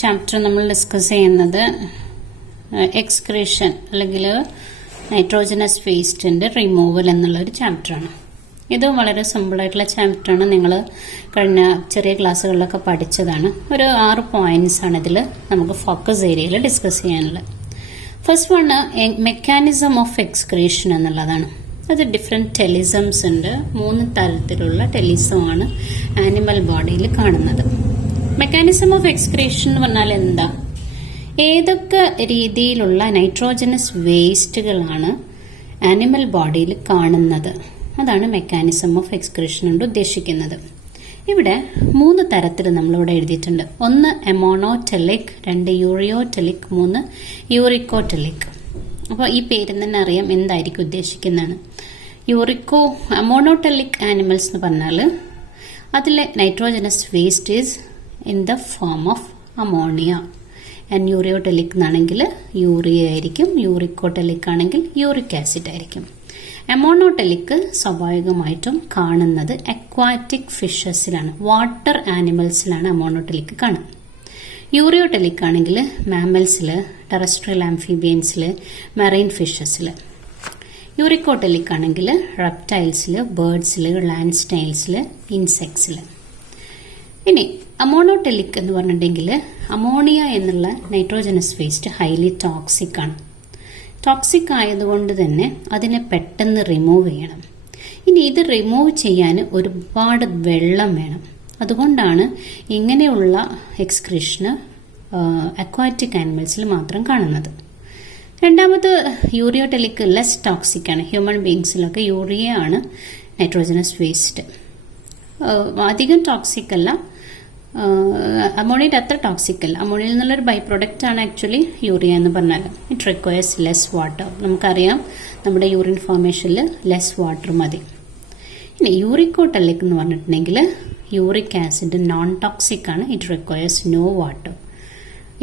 Chapter നമ്മൾ discuss ചെയ്യുന്നത് excretion അല്ലെങ്കിൽ നൈട്രോജനസ് വേസ്റ്റിന്റെ റിമൂവൽ എന്നുള്ള ഒരു ചാപ്റ്ററാണ്. ഇത് വളരെ സിമ്പിളായിട്ടുള്ള ചാപ്റ്ററാണ്. നിങ്ങൾ കഴിഞ്ഞ ചെറിയ ക്ലാസ്സുകളിലൊക്കെ പഠിച്ചതാണ്. ഒരു 6 പോയിന്റ്സ് ആണ് ഇതിൽ നമുക്ക് ഫോക്കസ് ഏരിയയിൽ ഡിസ്കസ് ചെയ്യാനുള്ളത്. First one mechanism of excretion എന്നുള്ളതാണ്. അത് ഡിഫറെൻറ്റ് ടെലിസംസ് ഉണ്ട്. 3 തരത്തിലുള്ള ടെലിസമാണ് ആനിമൽ ബോഡിയിൽ കാണുന്നത്. മെക്കാനിസം ഓഫ് എക്സ്ക്രീഷൻ എന്ന് പറഞ്ഞാൽ എന്താ? ഏതൊക്കെ രീതിയിലുള്ള നൈട്രോജനസ് വേസ്റ്റുകളാണ് ആനിമൽ ബോഡിയിൽ കാണുന്നത്, അതാണ് മെക്കാനിസം ഓഫ് എക്സ്ക്രീഷൻ കൊണ്ട് ഉദ്ദേശിക്കുന്നത്. ഇവിടെ 3 തരത്തിൽ നമ്മളിവിടെ എഴുതിയിട്ടുണ്ട്. 1 എമോണോടെലിക്, 2 യൂറിയോടെലിക്, 3 യൂറിക്കോടെലിക്. അപ്പോൾ ഈ പേരിൽ തന്നെ അറിയാം എന്തായിരിക്കും ഉദ്ദേശിക്കുന്നതാണ്. അമോണോടെലിക് ആനിമൽസ് എന്ന് പറഞ്ഞാൽ അതിലെ nitrogenase waste is in the form of ammonia. And യൂറിയോടെലിക് എന്നാണെങ്കിൽ യൂറിയ ആയിരിക്കും, യൂറിക്കോടെലിക് ആണെങ്കിൽ യൂറിക് ആസിഡ് ആയിരിക്കും. എമോണോടെലിക് സ്വാഭാവികമായിട്ടും കാണുന്നത് അക്വാറ്റിക് ഫിഷസിലാണ്, വാട്ടർ ആനിമൽസിലാണ് എമോണോടെലിക് കാണുക. യൂറിയോടെലിക് ആണെങ്കിൽ മാമൽസിൽ, ടെറസ്ട്രിയൽ ആംഫിബിയൻസിൽ, മെറൈൻ ഫിഷസിൽ. യൂറിക്കോടെലിക് ആണെങ്കിൽ റെപ്റ്റൈൽസിൽ, ബേർഡ്സിൽ, ലാൻഡ് സ്നൈൽസിൽ, ഇൻസെക്ട്സിൽ. ഇനി അമോണോടെലിക് എന്ന് പറഞ്ഞിട്ടുണ്ടെങ്കിൽ അമോണിയ എന്നുള്ള നൈട്രോജനസ് വേസ്റ്റ് ഹൈലി ടോക്സിക് ആണ്. ടോക്സിക് ആയതുകൊണ്ട് തന്നെ അതിനെ പെട്ടെന്ന് റിമൂവ് ചെയ്യണം. ഇനി ഇത് റിമൂവ് ചെയ്യാൻ ഒരുപാട് വെള്ളം വേണം. അതുകൊണ്ടാണ് ഇങ്ങനെയുള്ള എക്സ്ക്രീഷന് അക്വാറ്റിക് ആനിമൽസിൽ മാത്രം കാണുന്നത്. രണ്ടാമത് യൂറിയോടെലിക് ലെസ് ടോക്സിക് ആണ്. ഹ്യൂമൻ ബീങ്സിലൊക്കെ യൂറിയ ആണ് നൈട്രോജനസ് വേസ്റ്റ്. അധികം ടോക്സിക് അല്ല, അമോണിയുടെ അത്ര ടോക്സിക് അല്ല. അമോണിയയിൽ നിന്നുള്ളൊരു ബൈ പ്രൊഡക്റ്റ് ആണ് ആക്ച്വലി യൂറിയ എന്ന് പറഞ്ഞാൽ. It requires less water. നമുക്കറിയാം നമ്മുടെ യൂറിൻ ഫോർമേഷനിൽ ലെസ് വാട്ടർ മതി. ഇനി യൂറിക്കോടെലിക് എന്ന് പറഞ്ഞിട്ടുണ്ടെങ്കിൽ യൂറിക് ആസിഡ് നോൺ ടോക്സിക് ആണ്. It requires no water.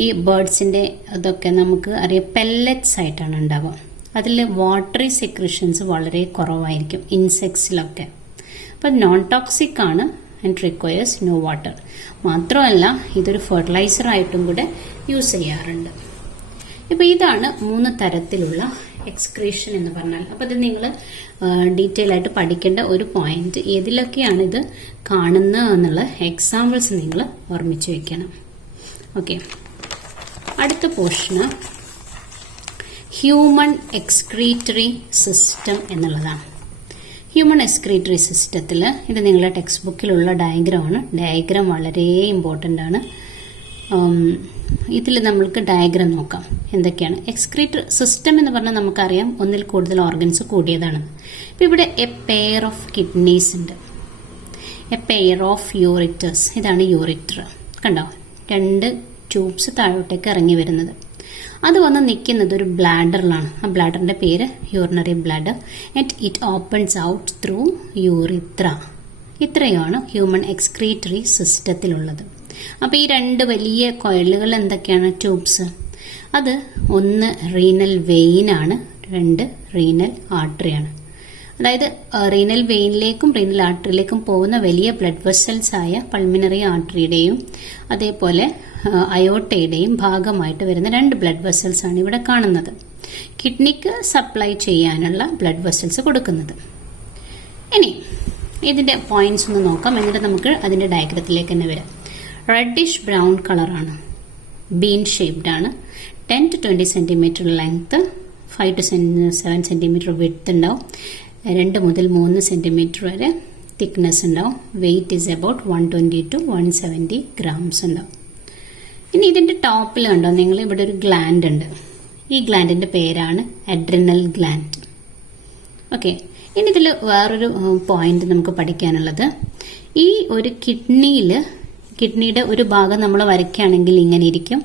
ഈ ബേർഡ്സിന്റെ അതൊക്കെ നമുക്ക് അറിയാം പെല്ലറ്റ്സ് ആയിട്ടാണ് ഉണ്ടാവുക. അതിൽ വാട്ടറി സെക്രീഷൻസ് വളരെ കുറവായിരിക്കും ഇൻസെക്ട്സിലൊക്കെ. അപ്പം നോൺ ടോക്സിക് ആണ് ആൻഡ് റിക്വയർസ് നോ വാട്ടർ. മാത്രമല്ല ഇതൊരു ഫെർട്ടിലൈസർ ആയിട്ടും കൂടെ യൂസ് ചെയ്യാറുണ്ട്. ഇപ്പൊ ഇതാണ് 3 തരത്തിലുള്ള എക്സ്ക്രീഷൻ എന്ന് പറഞ്ഞാൽ. അപ്പൊ ഇത് നിങ്ങൾ ഡീറ്റെയിൽ ആയിട്ട് പഠിക്കേണ്ട ഒരു പോയിന്റ്. ഏതിലൊക്കെയാണ് ഇത് കാണുന്നത് എന്നുള്ള എക്സാമ്പിൾസ് നിങ്ങൾ ഓർമ്മിച്ച് വെക്കണം. ഓക്കെ, അടുത്ത പോർഷന് ഹ്യൂമൻ എക്സ്ക്രീറ്ററി സിസ്റ്റം എന്നുള്ളതാണ്. ഹ്യൂമൻ എക്സ്ക്രീറ്ററി സിസ്റ്റത്തിൽ ഇത് നിങ്ങളുടെ ടെക്സ്റ്റ് ബുക്കിലുള്ള ഡയഗ്രമാണ്. ഡയഗ്രാം വളരെ ഇമ്പോർട്ടൻ്റ് ആണ്. ഇതിൽ നമ്മൾക്ക് ഡയഗ്രാം നോക്കാം. എന്തൊക്കെയാണ് എക്സ്ക്രീറ്ററി സിസ്റ്റം എന്ന് പറഞ്ഞാൽ നമുക്കറിയാം ഒന്നിൽ കൂടുതൽ ഓർഗൻസ് കൂടിയതാണ്. ഇപ്പം ഇവിടെ എ പെയർ ഓഫ് കിഡ്നീസ് ഉണ്ട്, എ പെയർ ഓഫ് യൂറിറ്റേഴ്സ്. ഇതാണ് യൂറിറ്റർ. കണ്ടോ, 2 ട്യൂബ്സ് താഴോട്ടേക്ക് ഇറങ്ങി വരുന്നത്. അത് വന്ന് നിൽക്കുന്നത് ഒരു ബ്ലാഡറിലാണ്. ആ ബ്ലാഡറിന്റെ പേര് urinary bladder. And it opens out through urethra. ഇത്രയാണ് ഹ്യൂമൻ എക്സ്ക്രീറ്ററി സിസ്റ്റത്തിലുള്ളത്. അപ്പോൾ ഈ 2 വലിയ കോയിലുകൾ എന്തൊക്കെയാണ്? ട്യൂബ്സ്. അത് 1 റീനൽ വെയിൻ ആണ്, 2 റീനൽ ആർട്ടറിയാണ്. അതായത് റീനൽ വെയിനിലേക്കും റീനൽ ആർട്ടറിയിലേക്കും പോകുന്ന വലിയ ബ്ലഡ് വെസൽസ് ആയ പൾമിനറി ആർട്ടറിയുടെയും അതേപോലെ അയോട്ടയുടെയും ഭാഗമായിട്ട് വരുന്ന 2 ബ്ലഡ് വെസൽസ് ആണ് ഇവിടെ കാണുന്നത്. കിഡ്നിക്ക് സപ്ലൈ ചെയ്യാനുള്ള ബ്ലഡ് വെസൽസ് കൊടുക്കുന്നത്. ഇനി ഇതിന്റെ പോയിന്റ്സ് ഒന്ന് നോക്കാം, എന്നിട്ട് നമുക്ക് അതിന്റെ ഡയഗ്രത്തിലേക്ക് തന്നെ വരാം. റെഡിഷ് ബ്രൗൺ കളറാണ്, ബീൻ ഷേപ്ഡ് ആണ്. 10 to 20 centimetre length, 5 to 7 centimetre width ഉണ്ടാവും. 2 മുതൽ 3 സെന്റിമീറ്റർ വരെ തിക്നെസ് ഉണ്ടാവും. Wait is about 120 to 170 grams ഉണ്ടാവും. ഇനി ഇതിന്റെ ടോപ്പിൽ കണ്ടോ നിങ്ങൾ, ഇവിടെ ഒരു ഗ്ലാൻഡ് ഉണ്ട്. ഈ ഗ്ലാൻഡിന്റെ പേരാണ് അഡ്രിനൽ ഗ്ലാൻഡ്. ഓക്കെ, ഇനി ഇതിൽ വേറൊരു പോയിന്റ് നമുക്ക് പഠിക്കാനുള്ളത്, ഈ ഒരു കിഡ്നിയുടെ ഒരു ഭാഗം നമ്മൾ വരയ്ക്കുകയാണെങ്കിൽ ഇങ്ങനെ ഇരിക്കും.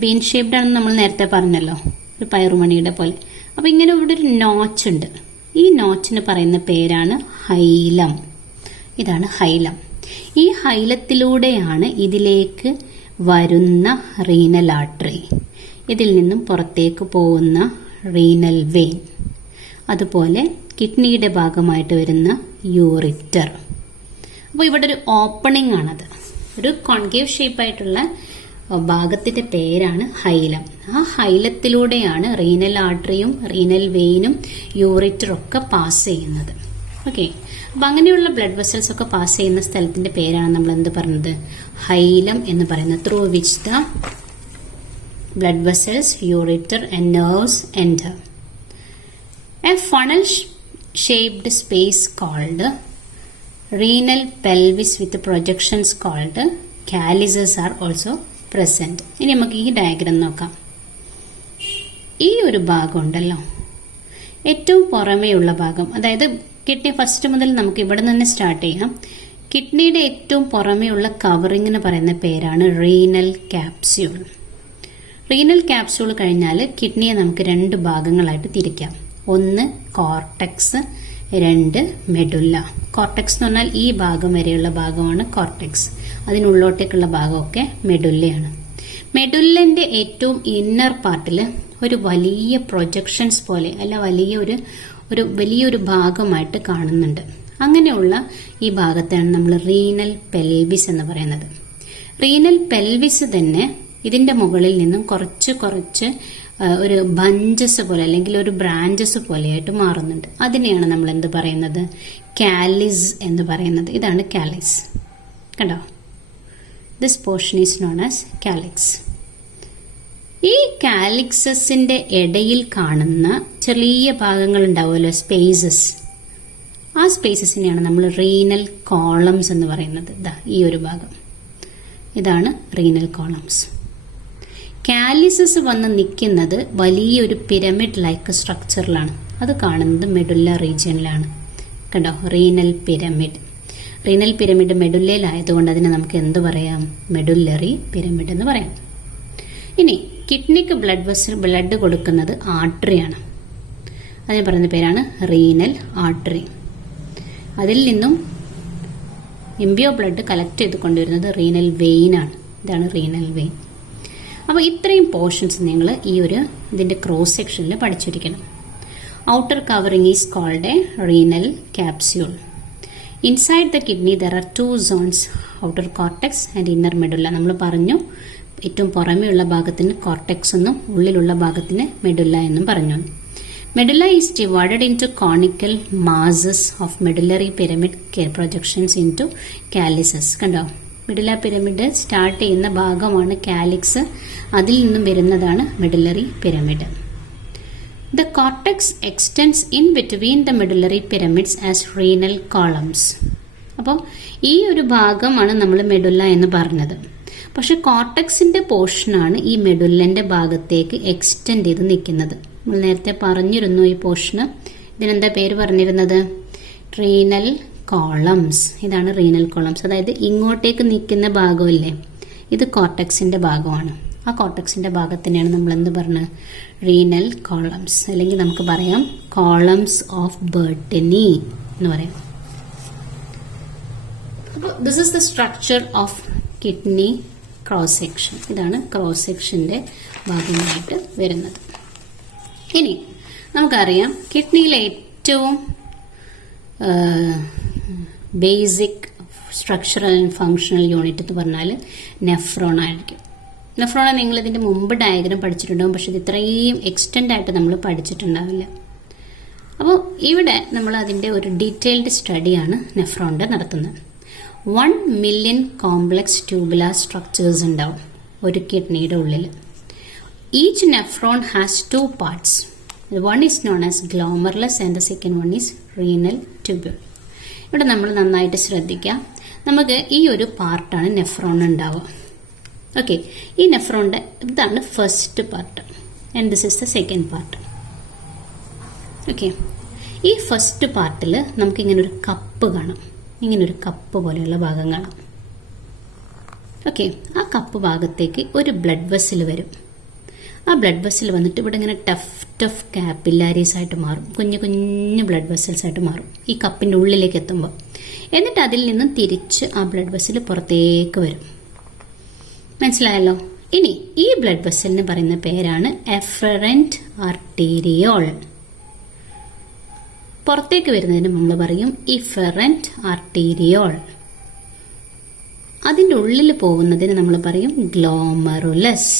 ബീൻ ഷേപ്ഡ് ആണെന്ന് നമ്മൾ നേരത്തെ പറഞ്ഞല്ലോ, ഒരു പയറുമണിയുടെ പോലെ. അപ്പൊ ഇങ്ങനെ ഇവിടെ ഒരു നോച്ച് ഉണ്ട്. ഈ നോച്ചിന് പറയുന്ന പേരാണ് ഹൈലം. ഇതാണ് ഹൈലം. ഈ ഹൈലത്തിലൂടെയാണ് ഇതിലേക്ക് വരുന്ന റീനൽ ആർട്ടറി, ഇതിൽ നിന്നും പുറത്തേക്ക് പോകുന്ന റീനൽ വെയിൻ, അതുപോലെ കിഡ്നിയുടെ ഭാഗമായിട്ട് വരുന്ന യൂറിറ്റർ. അപ്പോൾ ഇവിടെ ഒരു ഓപ്പണിംഗ് ആണത്. ഒരു കോൺകേവ് ഷേപ്പായിട്ടുള്ള ഭാഗത്തിന്റെ പേരാണ് ഹൈലം. ആ ഹൈലത്തിലൂടെയാണ് റീനൽ ആർട്ടറിയും റീനൽ വെയിനും യൂറിറ്ററും ഒക്കെ പാസ് ചെയ്യുന്നത്. ഓക്കെ, അപ്പൊ അങ്ങനെയുള്ള ബ്ലഡ് വെസൽസ് ഒക്കെ പാസ് ചെയ്യുന്ന സ്ഥലത്തിന്റെ പേരാണ് നമ്മൾ എന്ത് പറഞ്ഞത്? ഹൈലം എന്ന് പറയുന്നത്. Through which the blood vessels, ureter and nerves enter. A funnel shaped space called renal pelvis with projections called calyces are also present. ഇനി നമുക്ക് ഈ ഡയഗ്രം നോക്കാം. ഈ ഒരു ഭാഗം ഉണ്ടല്ലോ, ഏറ്റവും പുറമേയുള്ള ഭാഗം, അതായത് കിഡ്നി ഫസ്റ്റ് മുതൽ നമുക്ക് ഇവിടെ നിന്ന് സ്റ്റാർട്ട് ചെയ്യാം. കിഡ്നിയുടെ ഏറ്റവും പുറമേയുള്ള കവറിങ്ങിന് പറയുന്ന പേരാണ് റീനൽ ക്യാപ്സ്യൂൾ. റീനൽ ക്യാപ്സ്യൂൾ കഴിഞ്ഞാൽ കിഡ്നിയെ നമുക്ക് രണ്ട് ഭാഗങ്ങളായിട്ട് തിരിക്കാം. ഒന്ന് കോർട്ടെക്സ്, രണ്ട് മെഡുല്ല. കോർട്ടെക്സ് എന്ന് പറഞ്ഞാൽ ഈ ഭാഗം വരെയുള്ള ഭാഗമാണ് കോർട്ടെക്സ്, അതിനുള്ളോട്ടേക്കുള്ള ഭാഗമൊക്കെ മെഡുല്ലയാണ്. മെഡുല്ലന്റെ ഏറ്റവും ഇന്നർ പാർട്ടിൽ ഒരു വലിയ പ്രൊജക്ഷൻസ് പോലെ അല്ല വലിയൊരു ഭാഗമായിട്ട് കാണുന്നുണ്ട്. അങ്ങനെയുള്ള ഈ ഭാഗത്താണ് നമ്മൾ റീനൽ പെൽവിസ് എന്ന് പറയുന്നത്. റീനൽ പെൽവിസ് തന്നെ ഇതിന്റെ മുകളിൽ നിന്നും കുറച്ച് ഒരു ബഞ്ചസ് പോലെ അല്ലെങ്കിൽ ഒരു ബ്രാഞ്ചസ് പോലെയായിട്ട് മാറുന്നുണ്ട്. അതിനെയാണ് നമ്മൾ എന്ത് പറയുന്നത്? കാലിസ് എന്ന് പറയുന്നത്. ഇതാണ് കാലിസ്. കണ്ടോ? This portion is known as calyx. ഈ കാലിക്സസിന്റെ ഇടയിൽ കാണുന്ന ചെറിയ ഭാഗങ്ങൾ ഉണ്ടാവുമല്ലോ, സ്പേസസ്. ആ സ്പേസസിനെയാണ് നമ്മൾ റീനൽ കോളംസ് എന്ന് പറയുന്നത്. ഇതാ ഈ ഒരു ഭാഗം, ഇതാണ് റീനൽ കോളംസ്. കാലിസസ് വന്ന് നിൽക്കുന്നത് വലിയൊരു പിരമിഡ് ലൈക്ക് സ്ട്രക്ചറിലാണ്. അത് കാണുന്നത് മെഡുല്ല റീജിയനിലാണ്. കണ്ടോ? Renal pyramid. റീനൽ പിരമിഡ് മെഡുല്ലയിലായതുകൊണ്ട് അതിനെ നമുക്ക് എന്ത് പറയാം? മെഡുല്ലറി പിരമിഡ് എന്ന് പറയാം. ഇനി കിഡ്നിക്ക് ബ്ലഡ് കൊടുക്കുന്നത് ആർട്ടറിയാണ്. അതിന് പറയുന്ന പേരാണ് റീനൽ ആർട്ടറി. അതിൽ നിന്നും ഇംബ്യോ ബ്ലഡ് കളക്ട് ചെയ്ത് കൊണ്ടുവരുന്നത് റീനൽ വെയിൻ ആണ്. ഇതാണ് റീനൽ വെയിൻ. അപ്പോൾ ഇത്രയും പോർഷൻസ് നിങ്ങൾ ഇതിന്റെ ക്രോസ് സെക്ഷനിൽ പഠിച്ചിരിക്കണം. Outer covering is called a renal capsule. Inside the kidney there are 2 zones, outer cortex and inner medulla. നമ്മൾ പറഞ്ഞു ഏറ്റവും പുറമെയുള്ള ഭാഗത്തിന് കോർട്ടെക്സ് എന്നും ഉള്ളിലുള്ള ഭാഗത്തിന് മെഡുല്ല എന്നും പറഞ്ഞു. Medulla is divided into conical masses of medullary pyramid projections into calyces. കണ്ടോ? മെഡുല്ല പിരമിഡ് സ്റ്റാർട്ട് ചെയ്യുന്ന ഭാഗമാണ് കാലിക്സ്. അതിൽ നിന്നും വരുന്നതാണ് medullary pyramid. The cortex extends in between the medullary pyramids as renal columns. അപ്പോൾ ഈ ഒരു ഭാഗമാണ് നമ്മൾ മെഡുല്ല എന്ന് പറഞ്ഞത്. പക്ഷെ കോർട്ടെക്സിന്റെ പോർഷനാണ് ഈ മെഡുല്ലന്റെ ഭാഗത്തേക്ക് എക്സ്റ്റെൻഡ് ചെയ്ത് നിൽക്കുന്നത്. നമ്മൾ നേരത്തെ പറഞ്ഞിരുന്നു ഈ പോർഷന്. ഇതിനെന്താ പേര് പറഞ്ഞിരുന്നത്? Renal columns. ഇതാണ് റീനൽ കോളംസ്. അതായത് ഇങ്ങോട്ടേക്ക് നിൽക്കുന്ന ഭാഗമില്ലേ, ഇത് കോർട്ടെക്സിന്റെ ഭാഗമാണ്. ആ കോർട്ടെക്സിന്റെ ഭാഗത്തിനെയാണ് നമ്മൾ എന്ത് പറഞ്ഞത്? Renal columns. അല്ലെങ്കിൽ നമുക്ക് പറയാം കോളംസ് ഓഫ് ബർട്ടനി എന്ന് പറയാം. അപ്പോൾ this is the structure of kidney cross section. ഇതാണ് ക്രോസ് സെക്ഷന്റെ ഭാഗമായിട്ട് വരുന്നത്. ഇനി നമുക്കറിയാം കിഡ്നിയിലെ ഏറ്റവും basic structural and functional unit എന്ന് പറഞ്ഞാൽ നെഫ്രോൺ ആയിരിക്കും. നെഫ്രോൺ നിങ്ങൾ ഇതിന്റെ മുമ്പ് ഡയഗ്രം പഠിച്ചിട്ടുണ്ടാവും, പക്ഷെ ഇത് ഇത്രയും എക്സ്റ്റെൻഡ് ആയിട്ട് നമ്മൾ പഠിച്ചിട്ടുണ്ടാവില്ല. അപ്പോൾ ഇവിടെ നമ്മൾ അതിന്റെ ഒരു ഡീറ്റെയിൽഡ് സ്റ്റഡിയാണ് നെഫ്രോണിന്റെ നടത്തുന്നത്. 1 മില്യൺ കോംപ്ലക്സ് ട്യൂബുലാർ സ്ട്രക്ചേഴ്സ് ഉണ്ടാവും ഒരു കിഡ്നിയുടെ ഉള്ളിൽ. Each nephron has 2 parts. One is known as glomerulus and the second one is renal tubule. ഇവിടെ നമ്മൾ നന്നായിട്ട് ശ്രദ്ധിക്കാം. നമുക്ക് ഈ ഒരു പാർട്ടാണ് നെഫ്രോൺ ഉണ്ടാവുക. ഓക്കെ, ഈ നെഫ്രോണിന്റെ ഇതാണ് first part and this is the second part. Okay, ഈ ഫസ്റ്റ് പാർട്ടിൽ നമുക്ക് ഇങ്ങനെ ഒരു കപ്പ് കാണാം. ഇങ്ങനെ ഒരു കപ്പ് പോലെയുള്ള ഭാഗം കാണാം. ഓക്കെ, ആ കപ്പ് ഭാഗത്തേക്ക് ഒരു ബ്ലഡ് വെസൽ വരും. ആ ബ്ലഡ് വെസൽ വന്നിട്ട് ഇവിടെ ഇങ്ങനെ ടഫ് കാപ്പില്ലാരീസ് ആയിട്ട് മാറും. കുഞ്ഞു ബ്ലഡ് വെസൽസ് ആയിട്ട് മാറും ഈ കപ്പിന്റെ ഉള്ളിലേക്ക് എത്തുമ്പോൾ. എന്നിട്ട് അതിൽ നിന്നും തിരിച്ച് ആ ബ്ലഡ് വെസൽ പുറത്തേക്ക് വരും. മനസ്സിലായല്ലോ? ഇനി ഈ ബ്ലഡ് വെസലിന് പറയുന്ന പേരാണ് എഫറന്റ് ആർട്ടീരിയോൾ. പുറത്തേക്ക് വരുന്നതിന് നമ്മൾ പറയും ഇഫറന്റ് ആർട്ടീരിയോൾ. അതിൻ്റെ ഉള്ളിൽ പോകുന്നതിന് നമ്മൾ പറയും ഗ്ലോമറുലസ്.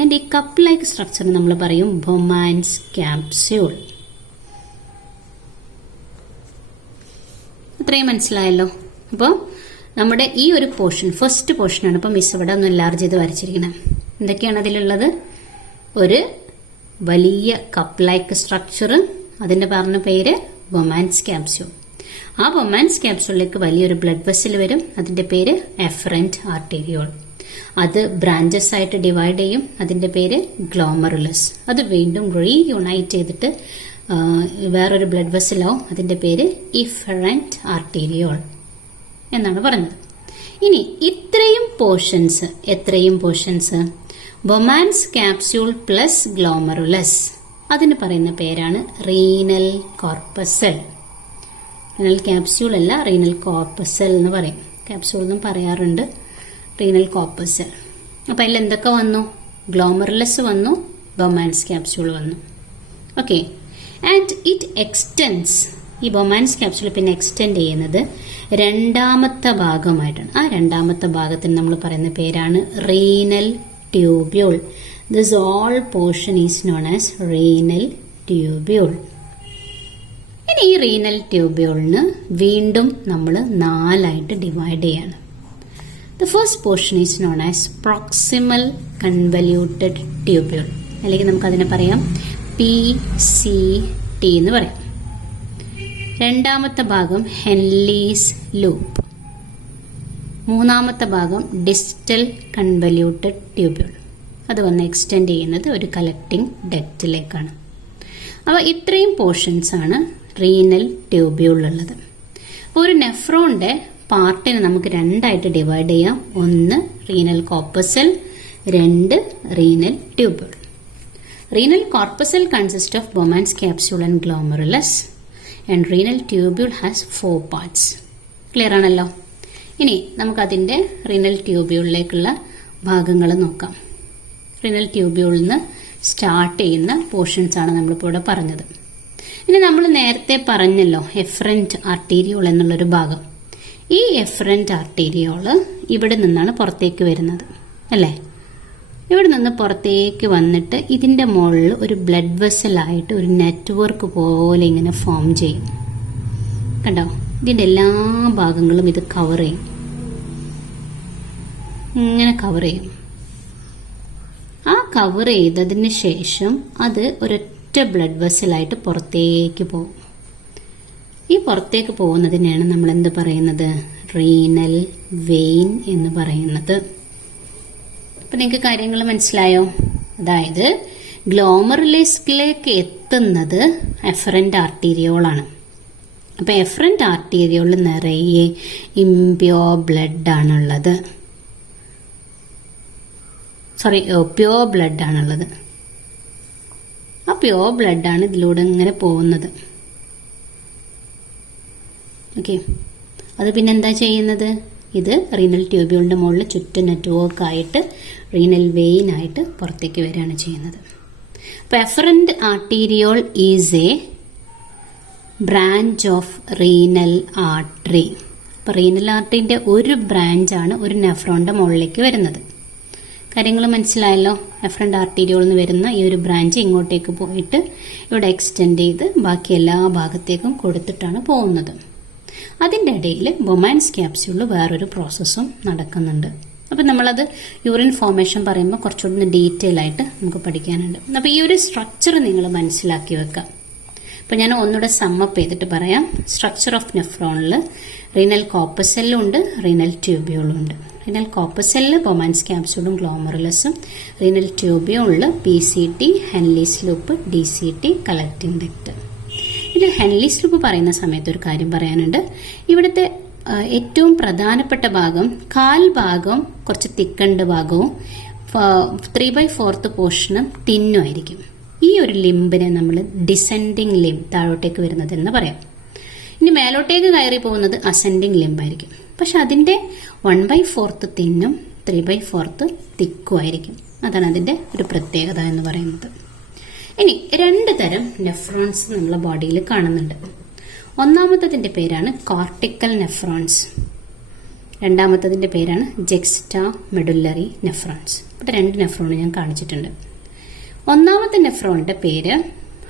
ആൻഡ് ഈ കപ്പ് ലൈക്ക് സ്ട്രക്ചർ നമ്മൾ പറയും ബൊമാൻസ് ക്യാപ്സ്യൂൾ. അത്രയും മനസ്സിലായല്ലോ. അപ്പോൾ നമ്മുടെ ഈ ഒരു പോർഷൻ ഫസ്റ്റ് പോർഷനാണ് ഇപ്പോൾ മിസ് ഇവിടെ ഒന്ന് ലാർജ് ചെയ്ത് വരച്ചിരിക്കുന്നത്. എന്തൊക്കെയാണ് അതിലുള്ളത്? ഒരു വലിയ കപ്പ് ലൈക്ക് സ്ട്രക്ചർ, അതിൻ്റെ പറഞ്ഞ പേര് ബൊമാൻസ് ക്യാപ്സ്യൂൾ. ആ ബൊമാൻസ് ക്യാപ്സ്യൂളിലേക്ക് വലിയൊരു ബ്ലഡ് വെസൽ വരും, അതിൻ്റെ പേര് എഫറന്റ് ആർട്ടീരിയോൾ. അത് ബ്രാഞ്ചസ് ആയിട്ട് ഡിവൈഡ് ചെയ്യും, അതിൻ്റെ പേര് ഗ്ലോമറുലസ്. അത് വീണ്ടും റീയുണൈറ്റ് ചെയ്തിട്ട് വേറൊരു ബ്ലഡ് വെസലാവും, അതിൻ്റെ പേര് ഇഫറന്റ് ആർട്ടീരിയോൾ എന്നാണ് പറഞ്ഞത്. ഇനി ഇത്രയും പോർഷൻസ്, എത്രയും portions? Bowman's capsule plus glomerulus, അതിന് പറയുന്ന പേരാണ് റീനൽ കോർപ്പസൽ. റീനൽ ക്യാപ്സ്യൂൾ അല്ല, റീനൽ കോർപ്പസൽ എന്ന് പറയും. ക്യാപ്സ്യൂൾ എന്നും പറയാറുണ്ട്, റീനൽ കോർപ്പസൽ. അപ്പം അതിൽ എന്തൊക്കെ വന്നു? ഗ്ലോമറുലസ് വന്നു, ബൊമാൻസ് ക്യാപ്സ്യൂൾ വന്നു. ഓക്കെ. ആൻഡ് ഇറ്റ് എക്സ്റ്റെൻഡ്സ്, ഈ ബൊമാൻസ് ക്യാപ്സ്യൂൾ പിന്നെ എക്സ്റ്റെൻഡ് ചെയ്യുന്നത് രണ്ടാമത്തെ ഭാഗമായിട്ടാണ്. ആ രണ്ടാമത്തെ ഭാഗത്തിന് നമ്മൾ പറയുന്ന പേരാണ് renal tubule. This all portion is known as renal tubule. ഇനി ഈ റീനൽ ട്യൂബ്യൂളിന് വീണ്ടും നമ്മൾ 4ആയിട്ട് ഡിവൈഡ് ചെയ്യാണ്. The first portion is known as proximal convoluted tubule, അല്ലെങ്കിൽ നമുക്കതിനെ പറയാം PCT എന്ന് പറയാം. രണ്ടാമത്തെ ഭാഗം ഹെൻലീസ് ലൂപ്പ്. മൂന്നാമത്തെ ഭാഗം ഡിസ്റ്റൽ കൺവല്യൂട്ടഡ് ട്യൂബ്യൂൾ. അത് വന്ന് എക്സ്റ്റെൻഡ് ചെയ്യുന്നത് ഒരു കളക്ടിംഗ് ഡക്റ്റിലേക്കാണ്. അപ്പോൾ ഇത്രയും പോർഷൻസ് ആണ് റീനൽ ട്യൂബ്യൂളിലുള്ളത്. അപ്പോൾ ഒരു നെഫ്രോണിന്റെ പാർട്ടിനെ നമുക്ക് 2ആയിട്ട് ഡിവൈഡ് ചെയ്യാം. 1 renal corpuscle, 2 renal tubule. Renal corpuscle consist of Bowman's capsule and glomerulus, and renal tubule has 4 parts. Clear ആണല്ലോ. ഇനി നമുക്കതിൻ്റെ റീനൽ ട്യൂബ്യൂളിലേക്കുള്ള ഭാഗങ്ങൾ നോക്കാം. റീനൽ ട്യൂബ്യൂളിൽ നിന്ന് സ്റ്റാർട്ട് ചെയ്യുന്ന പോർഷൻസ് ആണ് നമ്മളിപ്പോൾ ഇവിടെ പറഞ്ഞത്. ഇനി നമ്മൾ നേരത്തെ പറഞ്ഞല്ലോ എഫറന്റ് ആർട്ടീരിയോൾ എന്നുള്ളൊരു ഭാഗം. ഈ എഫറന്റ് ആർട്ടീരിയോൾ ഇവിടെ നിന്നാണ് പുറത്തേക്ക് വരുന്നത്, അല്ലേ? ഇവിടെ നിന്ന് പുറത്തേക്ക് വന്നിട്ട് ഇതിൻ്റെ മുകളിൽ ഒരു ബ്ലഡ് വെസലായിട്ട് ഒരു നെറ്റ്വർക്ക് പോലെ ഇങ്ങനെ ഫോം ചെയ്യും. കണ്ടോ? ഇതിൻ്റെ എല്ലാ ഭാഗങ്ങളും ഇത് കവർ ചെയ്യും, ഇങ്ങനെ കവർ ചെയ്യും. ആ കവർ ചെയ്തതിന് ശേഷം അത് ഒരൊറ്റ ബ്ലഡ് വെസലായിട്ട് പുറത്തേക്ക് പോകും. ഈ പുറത്തേക്ക് പോകുന്നതിനെയാണ് നമ്മൾ എന്ത് പറയുന്നത്? റീനൽ വെയിൻ എന്ന് പറയുന്നത്. അപ്പം നിങ്ങൾക്ക് കാര്യങ്ങൾ മനസ്സിലായോ? അതായത് ഗ്ലോമറുലസിലേക്ക് എത്തുന്നത് എഫറന്റ് ആർട്ടീരിയോളാണ്. അപ്പം എഫറന്റ് ആർട്ടീരിയോളിൽ നിറയെ ഇംപ്യൂർ ബ്ലഡ് ആണുള്ളത്. പ്യൂർ ബ്ലഡ് ആണുള്ളത്. ആ പ്യൂർ ബ്ലഡാണ് ഇതിലൂടെ ഇങ്ങനെ പോകുന്നത്. ഓക്കെ. അത് പിന്നെന്താ ചെയ്യുന്നത്? ഇത് റീനൽ ട്യൂബ്യൂളിൻ്റെ മുകളിൽ ചുറ്റും നെറ്റ്വർക്ക് ആയിട്ട് റീനൽ വെയിൻ ആയിട്ട് പുറത്തേക്ക് വരികയാണ് ചെയ്യുന്നത്. അപ്പോൾ efferent arteriole is A branch of renal artery. അപ്പോൾ റീനൽ ആർട്ടറിൻ്റെ ഒരു ബ്രാഞ്ചാണ് ഒരു നെഫ്രോണിൻ്റെ മുകളിലേക്ക് വരുന്നത്. കാര്യങ്ങൾ മനസ്സിലായല്ലോ? എഫറന്റ് ആർട്ടീരിയോളിൽ നിന്ന് വരുന്ന ഈ ഒരു ബ്രാഞ്ച് ഇങ്ങോട്ടേക്ക് പോയിട്ട് ഇവിടെ എക്സ്റ്റെൻഡ് ചെയ്ത് ബാക്കി എല്ലാ ഭാഗത്തേക്കും കൊടുത്തിട്ടാണ് പോകുന്നത്. അതിൻ്റെ ഇടയിൽ ബൊമാൻസ് ക്യാപ്സ്യൂളിൽ വേറൊരു പ്രോസസ്സും നടക്കുന്നുണ്ട്. അപ്പം നമ്മളത് യൂറിൻ ഫോർമേഷൻ പറയുമ്പോൾ കുറച്ചുകൂടി ഡീറ്റെയിൽ ആയിട്ട് നമുക്ക് പഠിക്കാനുണ്ട്. അപ്പോൾ ഈ ഒരു സ്ട്രക്ചർ നിങ്ങൾ മനസ്സിലാക്കി വെക്കാം. അപ്പോൾ ഞാൻ ഒന്നുകൂടെ സമ്മപ്പ് ചെയ്തിട്ട് പറയാം. സ്ട്രക്ചർ ഓഫ് നെഫ്രോണിൽ റീനൽ കോർപ്പസെല്ലും ഉണ്ട്, റീനൽ ട്യൂബ്യൂളും ഉണ്ട്. റീനൽ കോർപ്പസെല്ലിൽ ബൊമാൻസ് ക്യാപ്സ്യൂളും ഗ്ലോമറുലസും, റീനൽ ട്യൂബ്യൂളിൽ PCT, Henle's loop, DCT, collecting duct. ഇത് ഹെൻലീസ് ലൂപ്പ് പറയുന്ന സമയത്ത് ഒരു കാര്യം പറയാനുണ്ട്. ഇവിടുത്തെ ഏറ്റവും പ്രധാനപ്പെട്ട ഭാഗം കാൽഭാഗം കുറച്ച് തിക്കണ്ട ഭാഗവും 3/4 പോർഷനും തിന്നുമായിരിക്കും. ഈ ഒരു ലിംബിനെ നമ്മൾ ഡിസെൻഡിങ് ലിംബ്, താഴോട്ടേക്ക് വരുന്നത് എന്ന് പറയാം. ഇനി മേലോട്ടേക്ക് കയറി പോകുന്നത് അസെൻഡിങ് ലിംബായിരിക്കും. പക്ഷെ അതിൻ്റെ 1/4 തിന്നും 3/4 തിക്കും ആയിരിക്കും. അതാണ് അതിൻ്റെ ഒരു പ്രത്യേകത എന്ന് പറയുന്നത്. ഇനി 2 തരം നെഫ്രോൺസ് നമ്മളെ ബോഡിയിൽ കാണുന്നുണ്ട്. ഒന്നാമത്തതിൻ്റെ പേരാണ് കോർട്ടിക്കൽ നെഫ്രോൺസ്, രണ്ടാമത്തതിൻ്റെ പേരാണ് ജെക്സ്റ്റാ മെഡുല്ലറി നെഫ്രോൺസ്. ഇവിടെ 2 നെഫ്രോൺ ഞാൻ കാണിച്ചിട്ടുണ്ട്. ഒന്നാമത്തെ നെഫ്രോണിൻ്റെ പേര്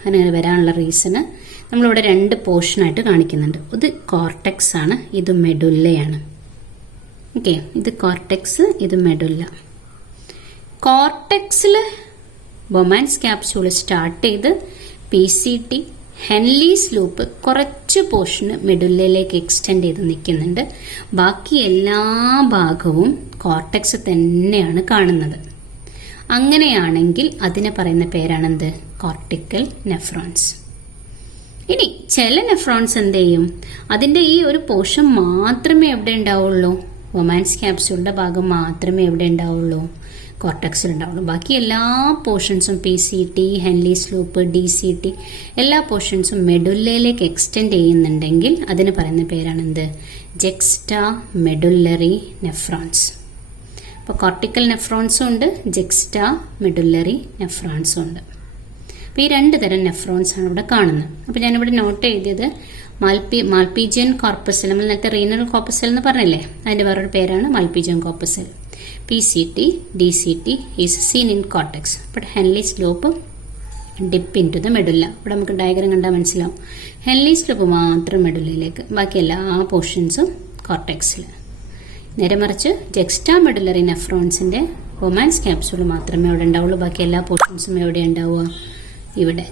അങ്ങനെ വരാനുള്ള റീസണ് നമ്മളിവിടെ 2 പോർഷനായിട്ട് കാണിക്കുന്നുണ്ട്. ഇത് കോർട്ടെക്സ് ആണ്, ഇത് മെഡുല്ലയാണ്. ഓക്കെ, ഇത് കോർട്ടെക്സ്, ഇത് മെഡുല്ല. കോർട്ടെക്സിൽ ബൊമാൻസ് ക്യാപ്സ്യൂൾ സ്റ്റാർട്ട് ചെയ്ത് PCT ഹെൻലീസ് ലൂപ്പ് കുറച്ച് പോർഷന് മെഡുല്ലയിലേക്ക് എക്സ്റ്റെൻഡ് ചെയ്ത് നിൽക്കുന്നുണ്ട്. ബാക്കി എല്ലാ ഭാഗവും കോർട്ടെക്സ് തന്നെയാണ് കാണുന്നത്. അങ്ങനെയാണെങ്കിൽ അതിനെ പറയുന്ന പേരാണെന്ത്? Cortical nephrons. ഇനി ചില നെഫ്രോൺസ് എന്ത് ചെയ്യും? അതിൻ്റെ ഈ ഒരു പോർഷൻ മാത്രമേ എവിടെ ഉണ്ടാവുള്ളൂ? ബൊമാൻസ് ക്യാപ്സ്യൂളിൻ്റെ ഭാഗം മാത്രമേ എവിടെ ഉണ്ടാവുള്ളൂ? കോർട്ടെക്സിൽ ഉണ്ടാവുള്ളൂ. ബാക്കി എല്ലാ പോർഷൻസും PCT, ഹെൻലീസ് ലൂപ്പ്, DCT എല്ലാ പോർഷൻസും മെഡുല്ലയിലേക്ക് എക്സ്റ്റെൻഡ് ചെയ്യുന്നുണ്ടെങ്കിൽ അതിന് പറയുന്ന പേരാണെന്ത്? ജെക്സ്റ്റാ മെഡുല്ലറി നെഫ്രോൺസ്. അപ്പോൾ കോർട്ടിക്കൽ നെഫ്രോൺസും ഉണ്ട്, ജെക്സ്റ്റാ മെഡുല്ലറി നെഫ്രോൺസും ഉണ്ട്. അപ്പോൾ ഈ 2 തരം നെഫ്രോൺസ് ആണ് ഇവിടെ കാണുന്നത്. അപ്പോൾ ഞാനിവിടെ നോട്ട് എഴുതിയത് മാൽപീജിയൻ കോർപ്പസൽ, നമ്മൾ നേരത്തെ റീനൽ കോർപ്പസൽ എന്ന് പറഞ്ഞില്ലേ, അതിൻ്റെ വേറൊരു പേരാണ് Malpighian corpuscle. PCT, DCT is seen in cortex, but Henle's loop dip into the medulla. ഇവിടെ നമുക്ക് ഡയഗ്രം കണ്ടാൽ മനസ്സിലാവും. ഹെൻലീസ് ലൂപ്പ് മാത്രം മെഡുല്ലയിലേക്ക്, ബാക്കി എല്ലാ പോർഷൻസും കോർട്ടെക്സിൽ. നേരെ മറിച്ച് ജെക്സ്റ്റാ മെഡുല്ലറി നെഫ്രോൺസിൻ്റെ ബൊമാൻസ് ക്യാപ്സ്യൂൾ മാത്രമേ അവിടെ ഉണ്ടാവുള്ളൂ. ബാക്കി എല്ലാ പോർഷൻസും എവിടെ ഉണ്ടാവുക? ഇവിടെ,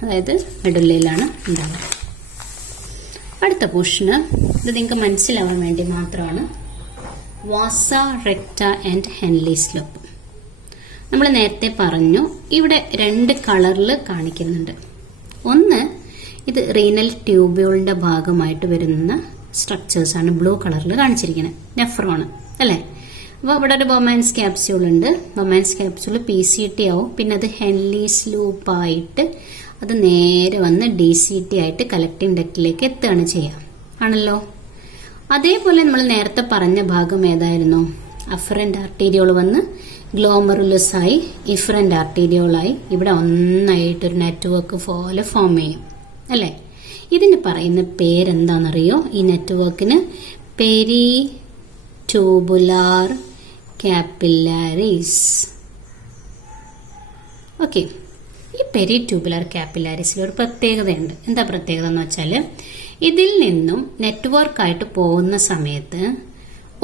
അതായത് മെഡുല്ലയിലാണ് ഉണ്ടാവുക. അടുത്ത പോർഷന് ഇത് നിങ്ങൾക്ക് മനസ്സിലാവാൻ വേണ്ടി മാത്രമാണ് വാസ റെക്റ്റ ആൻഡ് ഹെൻലീസ് ലൂപ്പ്. നമ്മൾ നേരത്തെ പറഞ്ഞു ഇവിടെ 2 കളറിൽ കാണിക്കുന്നുണ്ട്. ഒന്ന്, ഇത് റീനൽ ട്യൂബ്യൂളിന്റെ ഭാഗമായിട്ട് വരുന്ന സ്ട്രക്ചേഴ്സ് ആണ് ബ്ലൂ കളറിൽ കാണിച്ചിരിക്കുന്നത്, നെഫ്രോൺ അല്ലേ. അപ്പോൾ ഇവിടെ ഒരു ബൊമാൻസ് ക്യാപ്സ്യൂൾ ഉണ്ട്. ബൊമാൻസ് ക്യാപ്സ്യൂൾ PCT ആവും, പിന്നെ അത് ഹെൻലീസ് ലൂപ്പായിട്ട് അത് നേരെ വന്ന് DCT ആയിട്ട് കലക്ടിംഗ് ഡക്റ്റിലേക്ക് എത്തുകയാണ് ചെയ്യുക, ആണല്ലോ. അതേപോലെ നമ്മൾ നേരത്തെ പറഞ്ഞ ഭാഗം ഏതായിരുന്നു? അഫറന്റ് ആർട്ടീരിയോൾ വന്ന് ഗ്ലോമറുലസ് ആയി ഇഫറന്റ് ആർട്ടീരിയോളായി ഇവിടെ ഒന്നായിട്ടൊരു നെറ്റ്വർക്ക് പോലെ ഫോം ചെയ്യും അല്ലേ. ഇതിന് പറയുന്ന പേരെന്താണെന്നറിയോ? ഈ നെറ്റ്വർക്കിന് പെരി ട്യൂബുലാർ കാപ്പില്ലാരിസ്. ഓക്കെ, ഈ പെരി ട്യൂബുലാർ കാപ്പില്ലാരിസിൽ ഒരു പ്രത്യേകതയുണ്ട്. എന്താ പ്രത്യേകത എന്ന് വെച്ചാൽ, ഇതിൽ നിന്നും നെറ്റ്വർക്കായിട്ട് പോകുന്ന സമയത്ത്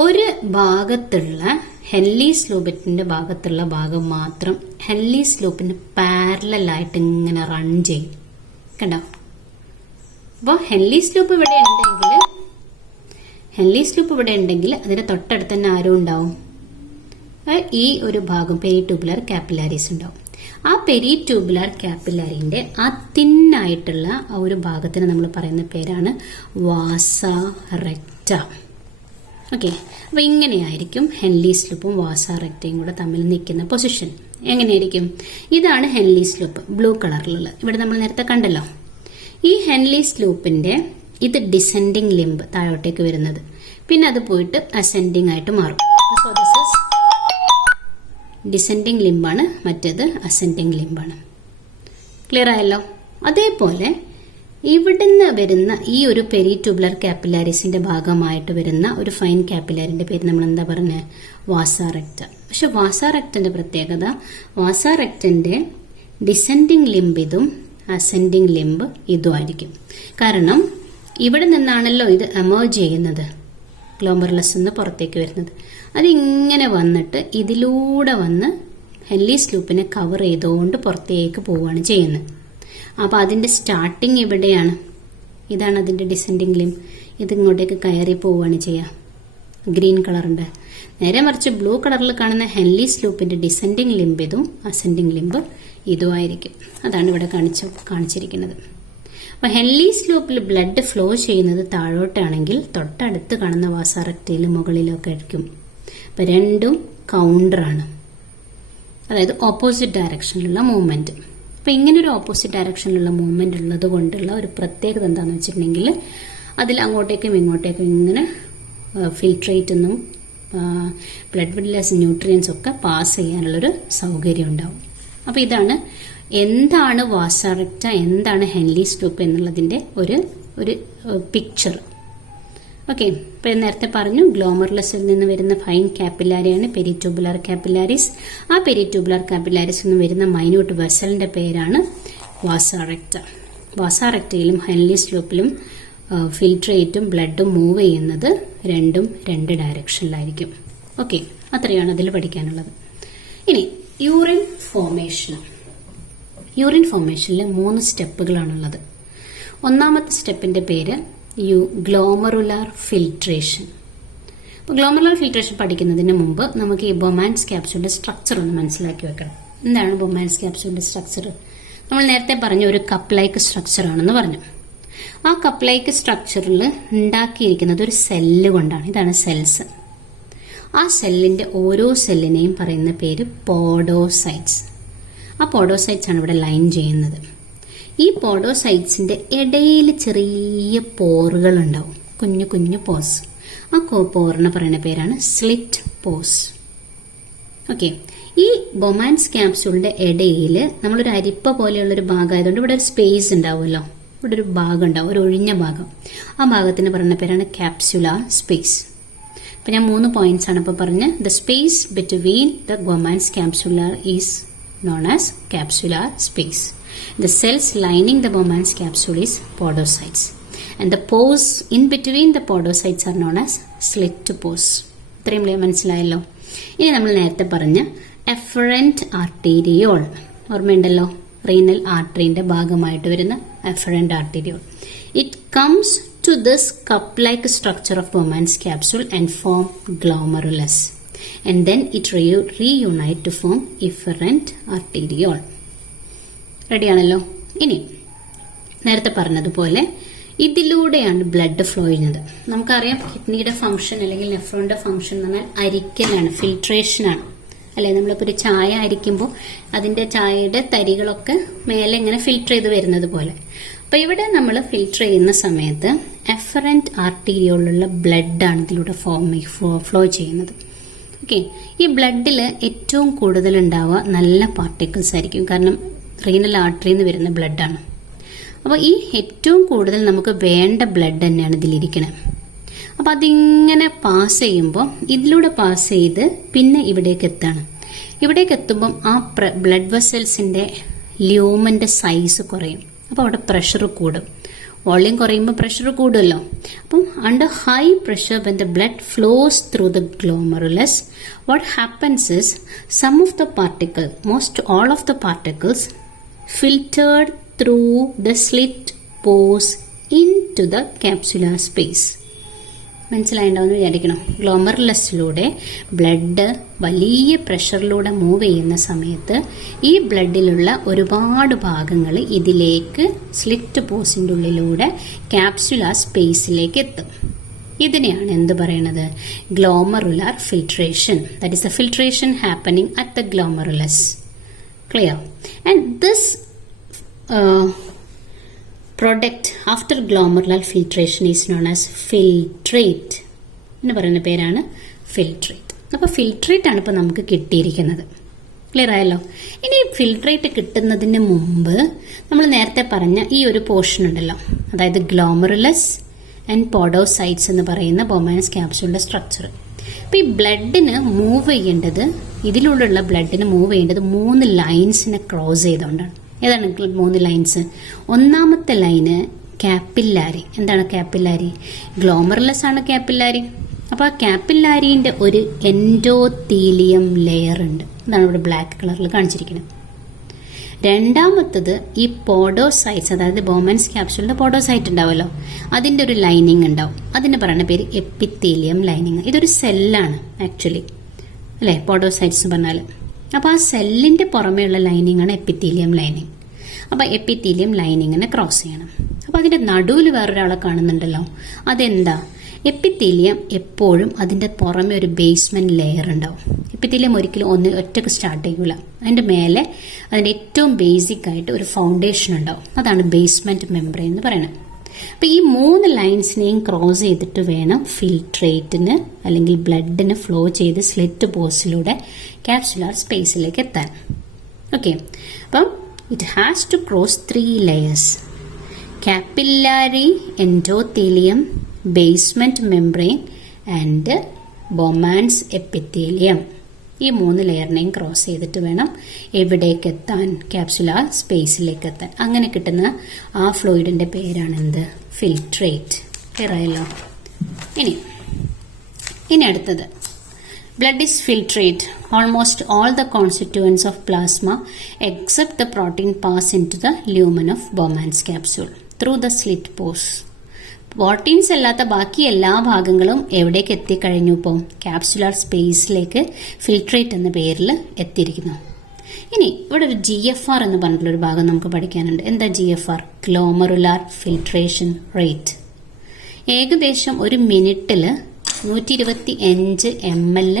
ഒരു ഭാഗത്തുള്ള ഹെൻലീസ് ലൂപ്പിന്റെ ഭാഗത്തുള്ള ഭാഗം മാത്രം ഹെൻലീസ് ലൂപ്പിന് പാരലായിട്ട് ഇങ്ങനെ റൺ ചെയ്യും. കണ്ടോ? അപ്പോൾ ഹെൻലീസ് ലൂപ്പ് ഇവിടെ ഉണ്ടെങ്കിൽ അതിന്റെ തൊട്ടടുത്ത് തന്നെ ആരും ഉണ്ടാവും? ഈ ഒരു ഭാഗം പെരി ട്യൂബുലാർ കാപ്പില്ലാരിസ് ഉണ്ടാവും. ആ പെരി ട്യൂബുലാർ കാപ്പില്ലാരിന്റെ ആ തിന്നായിട്ടുള്ള ആ ഒരു ഭാഗത്തിന് നമ്മൾ പറയുന്ന പേരാണ് വാസ റെക്റ്റ. ഓക്കെ, അപ്പോൾ ഇങ്ങനെയായിരിക്കും ഹെൻലീസ് ലൂപ്പും വാസ റെക്റ്റയും കൂടെ തമ്മിൽ നിൽക്കുന്ന പൊസിഷൻ. എങ്ങനെയായിരിക്കും? ഇതാണ് ഹെൻലീസ് ലൂപ്പ്, ബ്ലൂ കളറിലുള്ള. ഇവിടെ നമ്മൾ നേരത്തെ കണ്ടല്ലോ. ഈ ഹെൻലീസ് ലൂപ്പിന്റെ ഇത് ഡിസെൻഡിങ് ലിംബ്, താഴോട്ടേക്ക് വരുന്നത്, പിന്നെ അത് പോയിട്ട് അസെൻഡിങ് ആയിട്ട് മാറും. സോ ദിസ് ഈസ് ഡിസെൻഡിങ് ലിംബാണ്, മറ്റേത് അസെൻഡിങ് ലിംബാണ്. ക്ലിയർ ആയല്ലോ? അതേപോലെ ഇവിടുന്ന് വരുന്ന ഈ ഒരു പെരി ട്യൂബുലർ കാപ്പില്ലാരിസിന്റെ ഭാഗമായിട്ട് വരുന്ന ഒരു ഫൈൻ കാപ്പില്ലാരിന്റെ പേര് നമ്മൾ എന്താ പറഞ്ഞത്? വാസ റെക്റ്റ. പക്ഷെ വാസ റെക്റ്റന്റെ പ്രത്യേകത, വാസ റെക്റ്റന്റെ ഡിസെൻഡിങ് ലിംബ് ഇതും അസെൻഡിങ് ലിംബ് ഇതും ആയിരിക്കും. കാരണം ഇവിടെ നിന്നാണല്ലോ ഇത് എമേർജ് ചെയ്യുന്നത്, ഗ്ലോമറുലസ് നിന്ന് പുറത്തേക്ക് വരുന്നത്. അതിങ്ങനെ വന്നിട്ട് ഇതിലൂടെ വന്ന് ഹെൻലീസ് ലൂപ്പിനെ കവർ ചെയ്തുകൊണ്ട് പുറത്തേക്ക് പോവുകയാണ് ചെയ്യുന്നത്. അപ്പോൾ അതിൻ്റെ സ്റ്റാർട്ടിങ് ഇവിടെയാണ്, ഇതാണ് അതിൻ്റെ ഡിസെൻഡിങ് ലിംബ്. ഇതിങ്ങോട്ടേക്ക് കയറി പോവുകയാണ് ചെയ്യുക, ഗ്രീൻ കളറുണ്ട്. നേരെ മറിച്ച് ബ്ലൂ കളറിൽ കാണുന്ന ഹെൻലീസ് ലൂപ്പിൻ്റെ ഡിസെൻഡിങ് ലിംബ് ഇതും അസെൻഡിങ് ലിംബ് ഇതുമായിരിക്കും. അതാണ് ഇവിടെ കാണിച്ചിരിക്കുന്നത്. അപ്പോൾ ഹെൻലീസ് ലൂപ്പിൽ ബ്ലഡ് ഫ്ലോ ചെയ്യുന്നത് താഴോട്ടാണെങ്കിൽ തൊട്ടടുത്ത് കാണുന്ന വാസ റെക്റ്റയിൽ മുകളിലൊക്കെ ആയിരിക്കും. അപ്പോൾ രണ്ടും കൗണ്ടറാണ്, അതായത് ഓപ്പോസിറ്റ് ഡയറക്ഷനിലുള്ള മൂവ്മെൻറ്റ്. അപ്പോൾ ഇങ്ങനൊരു ഓപ്പോസിറ്റ് ഡയറക്ഷനിലുള്ള മൂവ്മെൻറ്റ് ഉള്ളത് കൊണ്ടുള്ള ഒരു പ്രത്യേകത എന്താണെന്ന് വെച്ചിട്ടുണ്ടെങ്കിൽ അതിൽ അങ്ങോട്ടേക്കും ഇങ്ങോട്ടേക്കും ഇങ്ങനെ ഫിൽട്രേറ്റ് ഒന്നും ബ്ലഡ് വിഡിലെസ് ന്യൂട്രിയൻസ് ഒക്കെ പാസ് ചെയ്യാനുള്ളൊരു സൗകര്യം ഉണ്ടാവും. അപ്പോൾ ഇതാണ് എന്താണ് വാസ റെക്റ്റ, എന്താണ് ഹെൻലീസ് ലൂപ്പ് എന്നുള്ളതിൻ്റെ ഒരു ഒരു പിക്ചർ. ഓക്കെ, ഇപ്പം നേരത്തെ പറഞ്ഞു ഗ്ലോമറുലസിൽ നിന്ന് വരുന്ന ഫൈൻ കാപ്പില്ലാരിയാണ് പെരിട്യൂബുലർ കാപ്പില്ലാരിസ്. ആ പെരിട്യൂബുലർ കാപ്പില്ലാരിസിൽ നിന്ന് വരുന്ന മൈന്യൂട്ട് വെസലിന്റെ പേരാണ് വാസ റെക്റ്റ. വാസ റെക്റ്റയിലും ഹെൻലി സ്ലൂപ്പിലും ഫിൽട്രേറ്റും ബ്ലഡും മൂവ് ചെയ്യുന്നത് രണ്ടും രണ്ട് ഡയറക്ഷനിലായിരിക്കും. ഓക്കെ, അത്രയാണ് അതിൽ പഠിക്കാനുള്ളത്. ഇനി യൂറിൻ ഫോർമേഷൻ. യൂറിൻ ഫോർമേഷനിൽ 3 സ്റ്റെപ്പുകളാണുള്ളത്. ഒന്നാമത്തെ സ്റ്റെപ്പിന്റെ പേര് ഗ്ലോമറുലാർ ഫിൽട്രേഷൻ. അപ്പോൾ ഗ്ലോമറുലാർ ഫിൽട്രേഷൻ പഠിക്കുന്നതിന് മുമ്പ് നമുക്ക് ഈ ബൊമാൻസ് ക്യാപ്സ്യൂളിന്റെ സ്ട്രക്ചർ ഒന്ന് മനസ്സിലാക്കി വെക്കണം. എന്താണ് ബൊമാൻസ് ക്യാപ്സ്യൂളിന്റെ സ്ട്രക്ചർ? നമ്മൾ നേരത്തെ പറഞ്ഞ ഒരു കപ്പ് ലൈക്ക് സ്ട്രക്ചർ ആണെന്ന് പറഞ്ഞു. ആ കപ്പ് ലൈക്ക് സ്ട്രക്ചറിൽ ഉണ്ടാക്കിയിരിക്കുന്നത് ഒരു സെല്ല് കൊണ്ടാണ്. ഇതാണ് സെൽസ്. ആ സെല്ലിന്റെ ഓരോ സെല്ലിനെയും പറയുന്ന പേര് പോഡോസൈറ്റ്സ്. ആ പോഡോസൈറ്റ്സ് ആണ് ഇവിടെ ലൈൻ ചെയ്യുന്നത്. ഈ പോഡോസൈറ്റ്സിന്റെ ഇടയിൽ ചെറിയ പോറുകൾ ഉണ്ടാവും, കുഞ്ഞു കുഞ്ഞു പോസ്. ആ പോറിന് പറയുന്ന പേരാണ് സ്ലിറ്റ് പോസ്. ഓക്കെ, ഈ ബൊമാൻസ് ക്യാപ്സ്യൂളിന്റെ ഇടയിൽ നമ്മളൊരു അരിപ്പ പോലെയുള്ളൊരു ഭാഗമായതുകൊണ്ട് ഇവിടെ ഒരു സ്പേസ് ഉണ്ടാവുമല്ലോ. ഇവിടെ ഒരു ഭാഗം ഉണ്ടാവും, ഒരു ഒഴിഞ്ഞ ഭാഗം. ആ ഭാഗത്തിന് പറയുന്ന പേരാണ് ക്യാപ്സ്യുലാർ സ്പേസ്. അപ്പം ഞാൻ 3 പോയിന്റ്സ് ആണ് ഇപ്പോൾ പറഞ്ഞത്. The space between the Bowman's capsular is known as capsular space. The cells lining the Bowman's capsule is podocytes, and the pores in between the podocytes are known as slit pores. ഇത്രയും മനസ്സിലായല്ലോ. ഇനി നമ്മൾ നേരത്തെ പറഞ്ഞ efferent arteriole ഓർമ്മയുണ്ടല്ലോ, renal ആർട്ടറിന്റെ ഭാഗമായിട്ട് വരുന്ന efferent arteriole. It comes to this cup-like structure of Bowman's capsule and form glomerulus, and then it reunite to form efferent arteriole. Ready ആണല്ലോ. ഇനി നേരത്തെ പറഞ്ഞതുപോലെ ഇതിലൂടെയാണ് ബ്ലഡ് ഫ്ലോ ചെയ്യുന്നത്. നമുക്കറിയാം കിഡ്നിയുടെ ഫംഗ്ഷൻ അല്ലെങ്കിൽ നെഫ്രോണിന്റെ ഫംഗ്ഷൻ എന്ന് പറഞ്ഞാൽ അരിക്കലാണ്, ഫിൽട്രേഷനാണ് അല്ലെ. നമ്മളിപ്പോൾ ഒരു ചായ അരിക്കുമ്പോൾ അതിന്റെ ചായയുടെ തരികളൊക്കെ മേലെ ഇങ്ങനെ ഫിൽട്ടർ ചെയ്ത് വരുന്നത് പോലെ. അപ്പൊ ഇവിടെ നമ്മൾ ഫിൽട്ടർ ചെയ്യുന്ന സമയത്ത് എഫറന്റ് ആർട്ടീരിയോളിലുള്ള ബ്ലഡാണ് ഇതിലൂടെ ഫ്ലോ ചെയ്യുന്നത്. ഓക്കെ, ഈ ബ്ലഡിൽ ഏറ്റവും കൂടുതൽ ഉണ്ടാവുക നല്ല പാർട്ടിക്കിൾസ് ആയിരിക്കും, കാരണം റീനൽ ആർട്ടറിയിൽ നിന്ന് വരുന്ന ബ്ലഡാണ്. അപ്പോൾ ഈ ഏറ്റവും കൂടുതൽ നമുക്ക് വേണ്ട ബ്ലഡ് തന്നെയാണ് ഇതിലിരിക്കുന്നത്. അപ്പം അതിങ്ങനെ പാസ് ചെയ്യുമ്പോൾ ഇതിലൂടെ പാസ് ചെയ്ത് പിന്നെ ഇവിടേക്ക് എത്താണ്. ഇവിടേക്ക് എത്തുമ്പം ആ ബ്ലഡ് വെസൽസിന്റെ ല്യൂമന്റെ സൈസ് കുറയും. അപ്പോൾ അവിടെ പ്രഷർ കൂടും. വോളിയം കുറയുമ്പോൾ പ്രഷർ കൂടുമല്ലോ. അപ്പം under high pressure when the blood flows through the glomerulus, what happens is some of the particle, most all of the particles filtered through the slit pores into the capsular space. മനസ്സിലായിട്ടുണ്ടാവുമെന്ന് വിചാരിക്കണം. ഗ്ലോമറുലസിലൂടെ blood വലിയ പ്രഷറിലൂടെ move ചെയ്യുന്ന സമയത്ത് ഈ ബ്ലഡിലുള്ള ഒരുപാട് ഭാഗങ്ങൾ ഇതിലേക്ക് സ്ലിറ്റ് പോസിന്റെ ഉള്ളിലൂടെ ക്യാപ്സുലാർ സ്പേസിലേക്ക് എത്തും. ഇതിനെയാണ് എന്ത് പറയണത്? Glomerular filtration. That is the filtration happening at the glomerulus. Clear? And this product after glomerular filtration is known as filtrate. എന്ന് പറയുന്ന പേരാണ് ഫിൽട്രേറ്റ്. അപ്പോൾ ഫിൽട്രേറ്റ് ആണ് ഇപ്പോൾ നമുക്ക് കിട്ടിയിരിക്കുന്നത്. ക്ലിയർ ആയല്ലോ. ഇനി ഫിൽട്രേറ്റ് കിട്ടുന്നതിന് മുമ്പ് നമ്മൾ നേരത്തെ പറഞ്ഞ ഈ ഒരു പോർഷൻ ഉണ്ടല്ലോ, അതായത് ഗ്ലോമറുലസ് ആൻഡ് പോഡോസൈറ്റ്സ് എന്ന് പറയുന്ന ബൊമാൻസ് ക്യാപ്സ്യൂളിന്റെ സ്ട്രക്ചർ. അപ്പോൾ ഈ ബ്ലഡിന് മൂവ് ചെയ്യേണ്ടത്, ഇതിലൂടെയുള്ള ബ്ലഡിന് മൂവ് ചെയ്യേണ്ടത് 3 ലൈൻസിനെ ക്രോസ് ചെയ്തുകൊണ്ടാണ്. ഏതാണ് 3 ലൈൻസ്? ഒന്നാമത്തെ ലൈന് കാപ്പില്ലാരി. എന്താണ് കാപ്പില്ലാരി? ഗ്ലോമറുലസ് ആണ് കാപ്പില്ലാരി. അപ്പോൾ ആ കാപ്പില്ലാരിന്റെ ഒരു എൻഡോത്തീലിയം ലെയർ ഉണ്ട്. അതാണ് ഇവിടെ ബ്ലാക്ക് കളറിൽ കാണിച്ചിരിക്കുന്നത്. രണ്ടാമത്തത് ഈ പോഡോസൈറ്റ്സ്, അതായത് ബൊമാൻസ് ക്യാപ്സ്യൂളിന്റെ പോഡോസൈറ്റ് ഉണ്ടാവുമല്ലോ, അതിന്റെ ഒരു ലൈനിങ് ഉണ്ടാവും. അതിന് പറയുന്ന പേര് എപ്പിത്തീലിയം ലൈനിങ്. ഇതൊരു സെല്ലാണ് ആക്ച്വലി, അല്ലെ പോഡോസൈറ്റ്സ് പറഞ്ഞാൽ. അപ്പോൾ ആ സെല്ലിന്റെ പുറമേയുള്ള ലൈനിങ് ആണ് എപ്പിത്തീലിയം ലൈനിങ്. അപ്പോൾ എപ്പിത്തീലിയം ലൈനിങ്ങിനെ ക്രോസ് ചെയ്യണം. അപ്പോൾ അതിന്റെ നടുവിൽ വേറൊരാളെ കാണുന്നുണ്ടല്ലോ, അതെന്താ? എപ്പിത്തീലിയം എപ്പോഴും അതിന്റെ പുറമെ ഒരു ബേസ്മെന്റ് ലെയർ ഉണ്ടാവും. എപ്പിത്തീലിയം ഒരിക്കലും ഒറ്റക്ക് സ്റ്റാർട്ട് ചെയ്യൂല. അതിന്റെ മേലെ അതിന്റെ ഏറ്റവും ബേസിക് ആയിട്ട് ഒരു ഫൗണ്ടേഷൻ ഉണ്ടാവും. അതാണ് ബേസ്മെന്റ് മെംബ്രെയിൻ എന്ന് പറയുന്നത്. അപ്പൊ ഈ 3 ലൈൻസിനെയും ക്രോസ് ചെയ്തിട്ട് വേണം ഫിൽട്രേറ്റിന് അല്ലെങ്കിൽ ബ്ലഡിന് ഫ്ലോ ചെയ്ത് സ്ലിറ്റ് പോസിലൂടെ ക്യാപ്സുലാർ സ്പേസിലേക്ക് എത്താൻ. ഓക്കെ, അപ്പം it has to cross 3 layers. capillary endothelium, basement membrane and Bowman's epithelium. ഈ 3 ലെയറിനെയും ക്രോസ് ചെയ്തിട്ട് വേണം എവിടേക്ക് എത്താൻ, ക്യാപ്സുലാർ സ്പേസിലേക്ക് എത്താൻ. അങ്ങനെ കിട്ടുന്ന ആ ഫ്ലൂയിഡിന്റെ പേരാണ് എന്ത്? ഫിൽട്രേറ്റ്. ക്ലിയർ ആയല്ലോ? ഇനി അടുത്തത്, blood is filtrate. Almost all the constituents of plasma except the protein pass into the lumen of Bowman's capsule through the slit pores. Proteins അല്ലാത്ത ബാക്കി എല്ലാ ഭാഗങ്ങളും എവിടേക്ക് എത്തിക്കഴിഞ്ഞു? ഇപ്പോൾ ക്യാപ്സുലാർ സ്പേസിലേക്ക് ഫിൽട്രേറ്റ് എന്ന പേരിൽ എത്തിയിരിക്കുന്നു. ഇനി ഇവിടെ ഒരു GFR എന്ന് പറഞ്ഞിട്ടുള്ളൊരു ഭാഗം നമുക്ക് പഠിക്കാനുണ്ട്. എന്താ GFR? Glomerular filtration rate. ഏകദേശം ഒരു മിനിറ്റിൽ 125 ml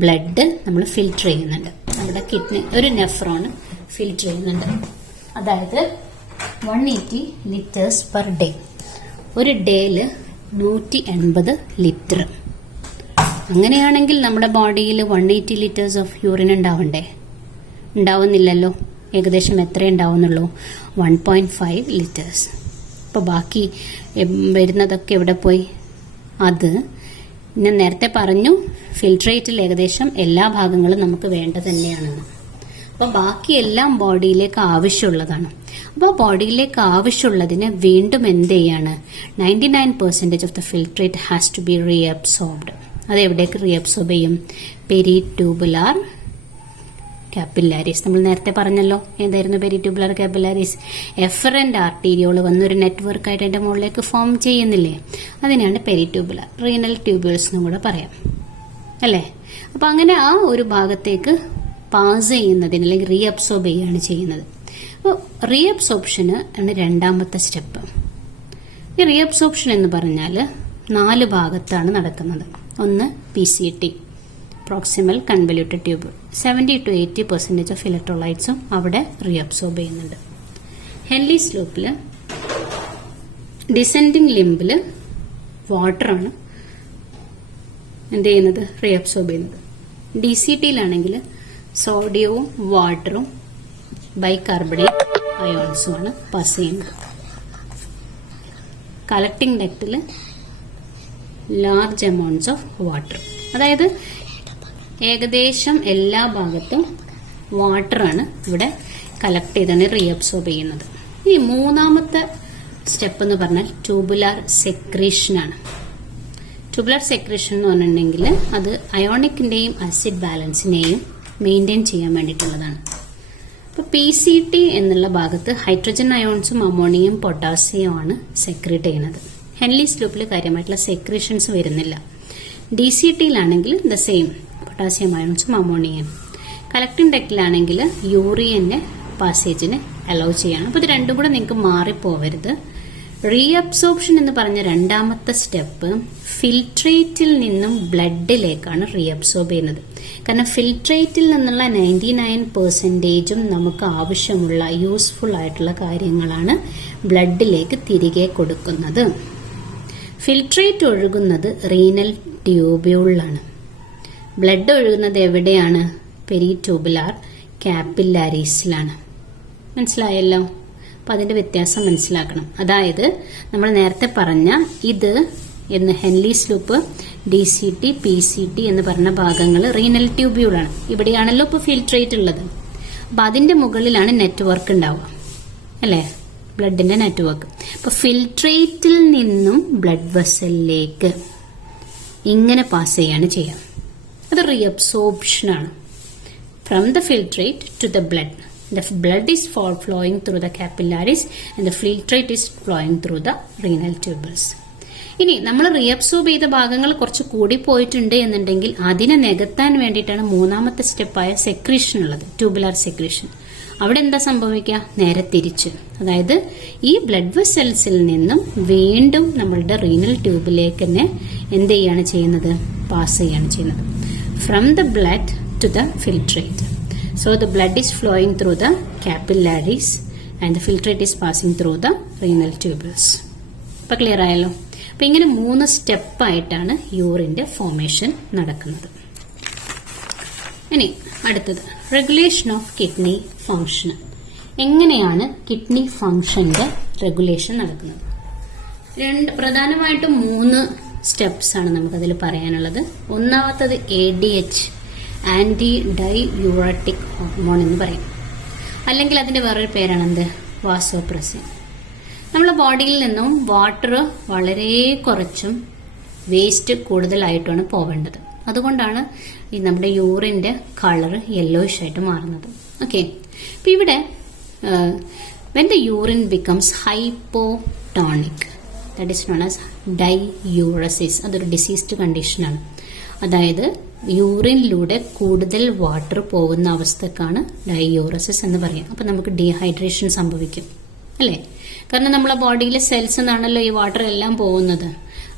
ബ്ലഡ് നമ്മൾ ഫിൽറ്റർ ചെയ്യുന്നുണ്ട്. നമ്മുടെ കിഡ്നി ഒരു നെഫ്രോൺ ഫിൽറ്റർ ചെയ്യുന്നുണ്ട്. അതായത് 180 ലിറ്റേഴ്സ് പെർ ഡേ. ഒരു ഡേയിൽ 180 ലിറ്റർ. അങ്ങനെയാണെങ്കിൽ നമ്മുടെ ബോഡിയിൽ 180 ലിറ്റേഴ്സ് ഓഫ് യൂറിൻ ഉണ്ടാവണ്ടേ? ഉണ്ടാവുന്നില്ലല്ലോ. ഏകദേശം എത്ര ഉണ്ടാവുന്നുള്ളൂ? 1.5 ലിറ്റേഴ്സ്. അപ്പോൾ ബാക്കി വരുന്നതൊക്കെ എവിടെ പോയി? അത് ഞാൻ നേരത്തെ പറഞ്ഞു, ഫിൽട്രേറ്റിൽ ഏകദേശം എല്ലാ ഭാഗങ്ങളും നമുക്ക് വേണ്ട തന്നെയാണെന്ന്. അപ്പോൾ ബാക്കി എല്ലാം ബോഡിയിലേക്ക് ആവശ്യമുള്ളതാണ്. അപ്പോൾ ബോഡിയിലേക്ക് ആവശ്യമുള്ളതിന് വീണ്ടും എന്ത് ചെയ്യാണ്? 99% of the filtrate has to be reabsorbed. അത് എവിടേക്ക് റീഅബ്സോർബ് ചെയ്യും? പെരിട്യൂബുലാർ കാപ്പില്ലാരീസ്. നമ്മൾ നേരത്തെ പറഞ്ഞല്ലോ, ഏതായിരുന്നു പെരിട്യൂബുലാർ കാപ്പില്ലാരീസ്? എഫറന്റ് ആർട്ടീരിയോൾ വന്നൊരു നെറ്റ്വർക്കായിട്ട് അതിന്റെ മുകളിലേക്ക് ഫോം ചെയ്യുന്നില്ലേ? അതിനാണ് പെരിട്യൂബുലാർ. റീനൽ ട്യൂബ്യൂൾസ് എന്നും കൂടെ പറയാം, അല്ലേ? അപ്പൊ അങ്ങനെ ആ ഒരു ഭാഗത്തേക്ക് പാസ് ചെയ്യുന്നതിന് അല്ലെങ്കിൽ റീഅബ്സോർബ് ചെയ്യുകയാണ് ചെയ്യുന്നത്. അപ്പോൾ റീഅബ്സോർപ്ഷന് ആണ് രണ്ടാമത്തെ സ്റ്റെപ്പ്. ഈ റീഅബ്സോർപ്ഷൻ എന്ന് പറഞ്ഞാൽ 4 ഭാഗത്താണ് നടക്കുന്നത്. ഒന്ന് PCT, proximal convoluted tube. 70 to 80% of ഇലക്ട്രോലൈറ്റ്സും അവിടെ റീഅബ്സോർബ് ചെയ്യുന്നുണ്ട്. ഹെൻലീസ് ലൂപ്പിൽ ഡിസെൻഡിങ് ലിംബിൽ വാട്ടറാണ് എന്ത് ചെയ്യുന്നത്? റീഅബ്സോർബ് ചെയ്യുന്നത്. DCTയിലാണെങ്കിൽ സോഡിയവും വാട്ടറും ബൈകാർബണേറ്റ് അയോൺസും ആണ് പാസ് ചെയ്യുന്നത്. കളക്ടിംഗ് ഡക്റ്റിൽ ലാർജ് എമൗണ്ട്സ് ഓഫ് വാട്ടർ. അതായത് ഏകദേശം എല്ലാ ഭാഗത്തും വാട്ടറാണ് ഇവിടെ കളക്ട് ചെയ്താണ് റീഅബ്സോർബ് ചെയ്യുന്നത്. ഈ മൂന്നാമത്തെ സ്റ്റെപ്പ് എന്ന് പറഞ്ഞാൽ ട്യൂബുലാർ സെക്രീഷനാണ്. ട്യൂബുലാർ സെക്രീഷൻ എന്ന് പറഞ്ഞിട്ടുണ്ടെങ്കിൽ അത് അയോണിക്കിന്റെയും ആസിഡ് ബാലൻസിനെയും മെയിൻറ്റെയിൻ ചെയ്യാൻ വേണ്ടിയിട്ടുള്ളതാണ്. അപ്പോൾ PCT എന്നുള്ള ഭാഗത്ത് ഹൈഡ്രജൻ അയോൺസും അമോണിയം പൊട്ടാസ്യവും ആണ് സെക്രീറ്റ് ചെയ്യുന്നത്. ഹെൻലീസ് ലൂപ്പിൽ കാര്യമായിട്ടുള്ള സെക്രീഷൻസ് വരുന്നില്ല. DCTയിലാണെങ്കിൽ ദ സെയിം, പൊട്ടാസ്യം അയോൺസും അമോണിയം. കളക്ടിംഗ് ഡക്റ്റിലാണെങ്കിൽ യൂറിയന്റെ പാസേജിന് അലോ ചെയ്യണം. അപ്പോൾ ഇത് രണ്ടും കൂടെ നിങ്ങൾക്ക് മാറിപ്പോവരുത്. റീഅബ്സോർപ്ഷൻ എന്ന് പറഞ്ഞ രണ്ടാമത്തെ സ്റ്റെപ്പ് ഫിൽട്രേറ്റിൽ നിന്നും ബ്ലഡിലേക്കാണ് റീഅബ്സോർബ് ചെയ്യുന്നത്. കാരണം ഫിൽട്രേറ്റിൽ നിന്നുള്ള 99% നമുക്ക് ആവശ്യമുള്ള യൂസ്ഫുൾ ആയിട്ടുള്ള കാര്യങ്ങളാണ് ബ്ലഡിലേക്ക് തിരികെ കൊടുക്കുന്നത്. ഫിൽട്രേറ്റ് ഒഴുകുന്നത് റീനൽ ട്യൂബ്യൂളിലാണ്. ബ്ലഡ് ഒഴുകുന്നത് എവിടെയാണ്? പെരിട്യൂബുലാർ കാപ്പില്ലാരീസിലാണ്. മനസ്സിലായല്ലോ? അപ്പൊ അതിന്റെ വ്യത്യാസം മനസ്സിലാക്കണം. അതായത് നമ്മൾ നേരത്തെ പറഞ്ഞ ഇത് എന്ന് ഹെൻലീസ് ലൂപ്പ്, DCT, PCT എന്ന് പറഞ്ഞ ഭാഗങ്ങൾ റീനൽ ട്യൂബ്യൂളാണ്. ഇവിടെയാണല്ലോ ഇപ്പോൾ ഫിൽട്രേറ്റ് ഉള്ളത്. അപ്പൊ അതിന്റെ മുകളിലാണ് നെറ്റ്വർക്ക് ഉണ്ടാവുക, അല്ലേ? ബ്ലഡിന്റെ നെറ്റ്വർക്ക്. അപ്പൊ ഫിൽട്രേറ്റിൽ നിന്നും ബ്ലഡ് വെസലിലേക്ക് ഇങ്ങനെ പാസ് ചെയ്യാണ് ചെയ്യുക. അത് റീഅബ്സോർപ്ഷനാണ്. From the filtrate to the blood. The blood is flowing through the capillaries and the filtrate is flowing through the renal tubules. ഇനി നമ്മൾ റീഅബ്സോർബ് ചെയ്ത ഭാഗങ്ങൾ കുറച്ച് കൂടി പോയിട്ടുണ്ട് എന്നുണ്ടെങ്കിൽ അതിനെ നികത്താൻ വേണ്ടിയിട്ടാണ് മൂന്നാമത്തെ സ്റ്റെപ്പായ സെക്രീഷൻ ഉള്ളത്, ട്യൂബുലാർ സെക്രീഷൻ. അവിടെ എന്താ സംഭവിക്കുക? നേരെ തിരിച്ച്. അതായത് ഈ ബ്ലഡ് വെസൽസിൽ നിന്നും വീണ്ടും നമ്മളുടെ റീനൽ ട്യൂബിലേക്ക് തന്നെ എന്ത് ചെയ്യാണ് ചെയ്യുന്നത്? പാസ് ചെയ്യാണ് ചെയ്യുന്നത്. From the blood to the filtrate. So the blood is flowing through the capillaries and the filtrate is passing through the renal tubules. ഇപ്പൊ ക്ലിയർ ആയല്ലോ? അപ്പൊ ഇങ്ങനെ 3 സ്റ്റെപ്പായിട്ടാണ് യൂറിന്റെ ഫോർമേഷൻ നടക്കുന്നത്. ഇനി അടുത്തത് റെഗുലേഷൻ ഓഫ് കിഡ്നി ഫംഗ്ഷൻ. എങ്ങനെയാണ് കിഡ്നി ഫംഗ്ഷന്റെ റെഗുലേഷൻ നടക്കുന്നത്? പ്രധാനമായിട്ടും 3 സ്റ്റെപ്സ് ആണ് നമുക്കതിൽ പറയാനുള്ളത്. ഒന്നാമത്തത് ADH, ആന്റി ഡൈയൂററ്റിക് ഹോർമോൺ എന്ന് പറയും. അല്ലെങ്കിൽ അതിന്റെ വേറൊരു പേരാണ് എന്ത്? വാസോപ്രസിൻ. നമ്മുടെ ബോഡിയിൽ നിന്നും വാട്ടർ വളരെ കുറച്ചും വേസ്റ്റ് കൂടുതലായിട്ടാണ് പോവേണ്ടത്. അതുകൊണ്ടാണ് ഈ നമ്മുടെ യൂറിന്റെ കളർ യെല്ലോയിഷ് ആയിട്ട് മാറുന്നത്. ഓക്കെ, അപ്പൊ ഇവിടെ when the urine becomes hypotonic, that is known as diuresis, അതൊരു ഡിസീസ്ഡ് കണ്ടീഷനാണ്. അതായത് യൂറിനിലൂടെ കൂടുതൽ വാട്ടർ പോകുന്ന അവസ്ഥക്കാണ് ഡൈയൂറസിസ് എന്ന് പറയും. അപ്പൊ നമുക്ക് ഡീഹൈഡ്രേഷൻ സംഭവിക്കും അല്ലേ? കാരണം നമ്മളെ ബോഡിയിലെ സെൽസ് നിന്നാണല്ലോ ഈ വാട്ടർ എല്ലാം പോകുന്നത്.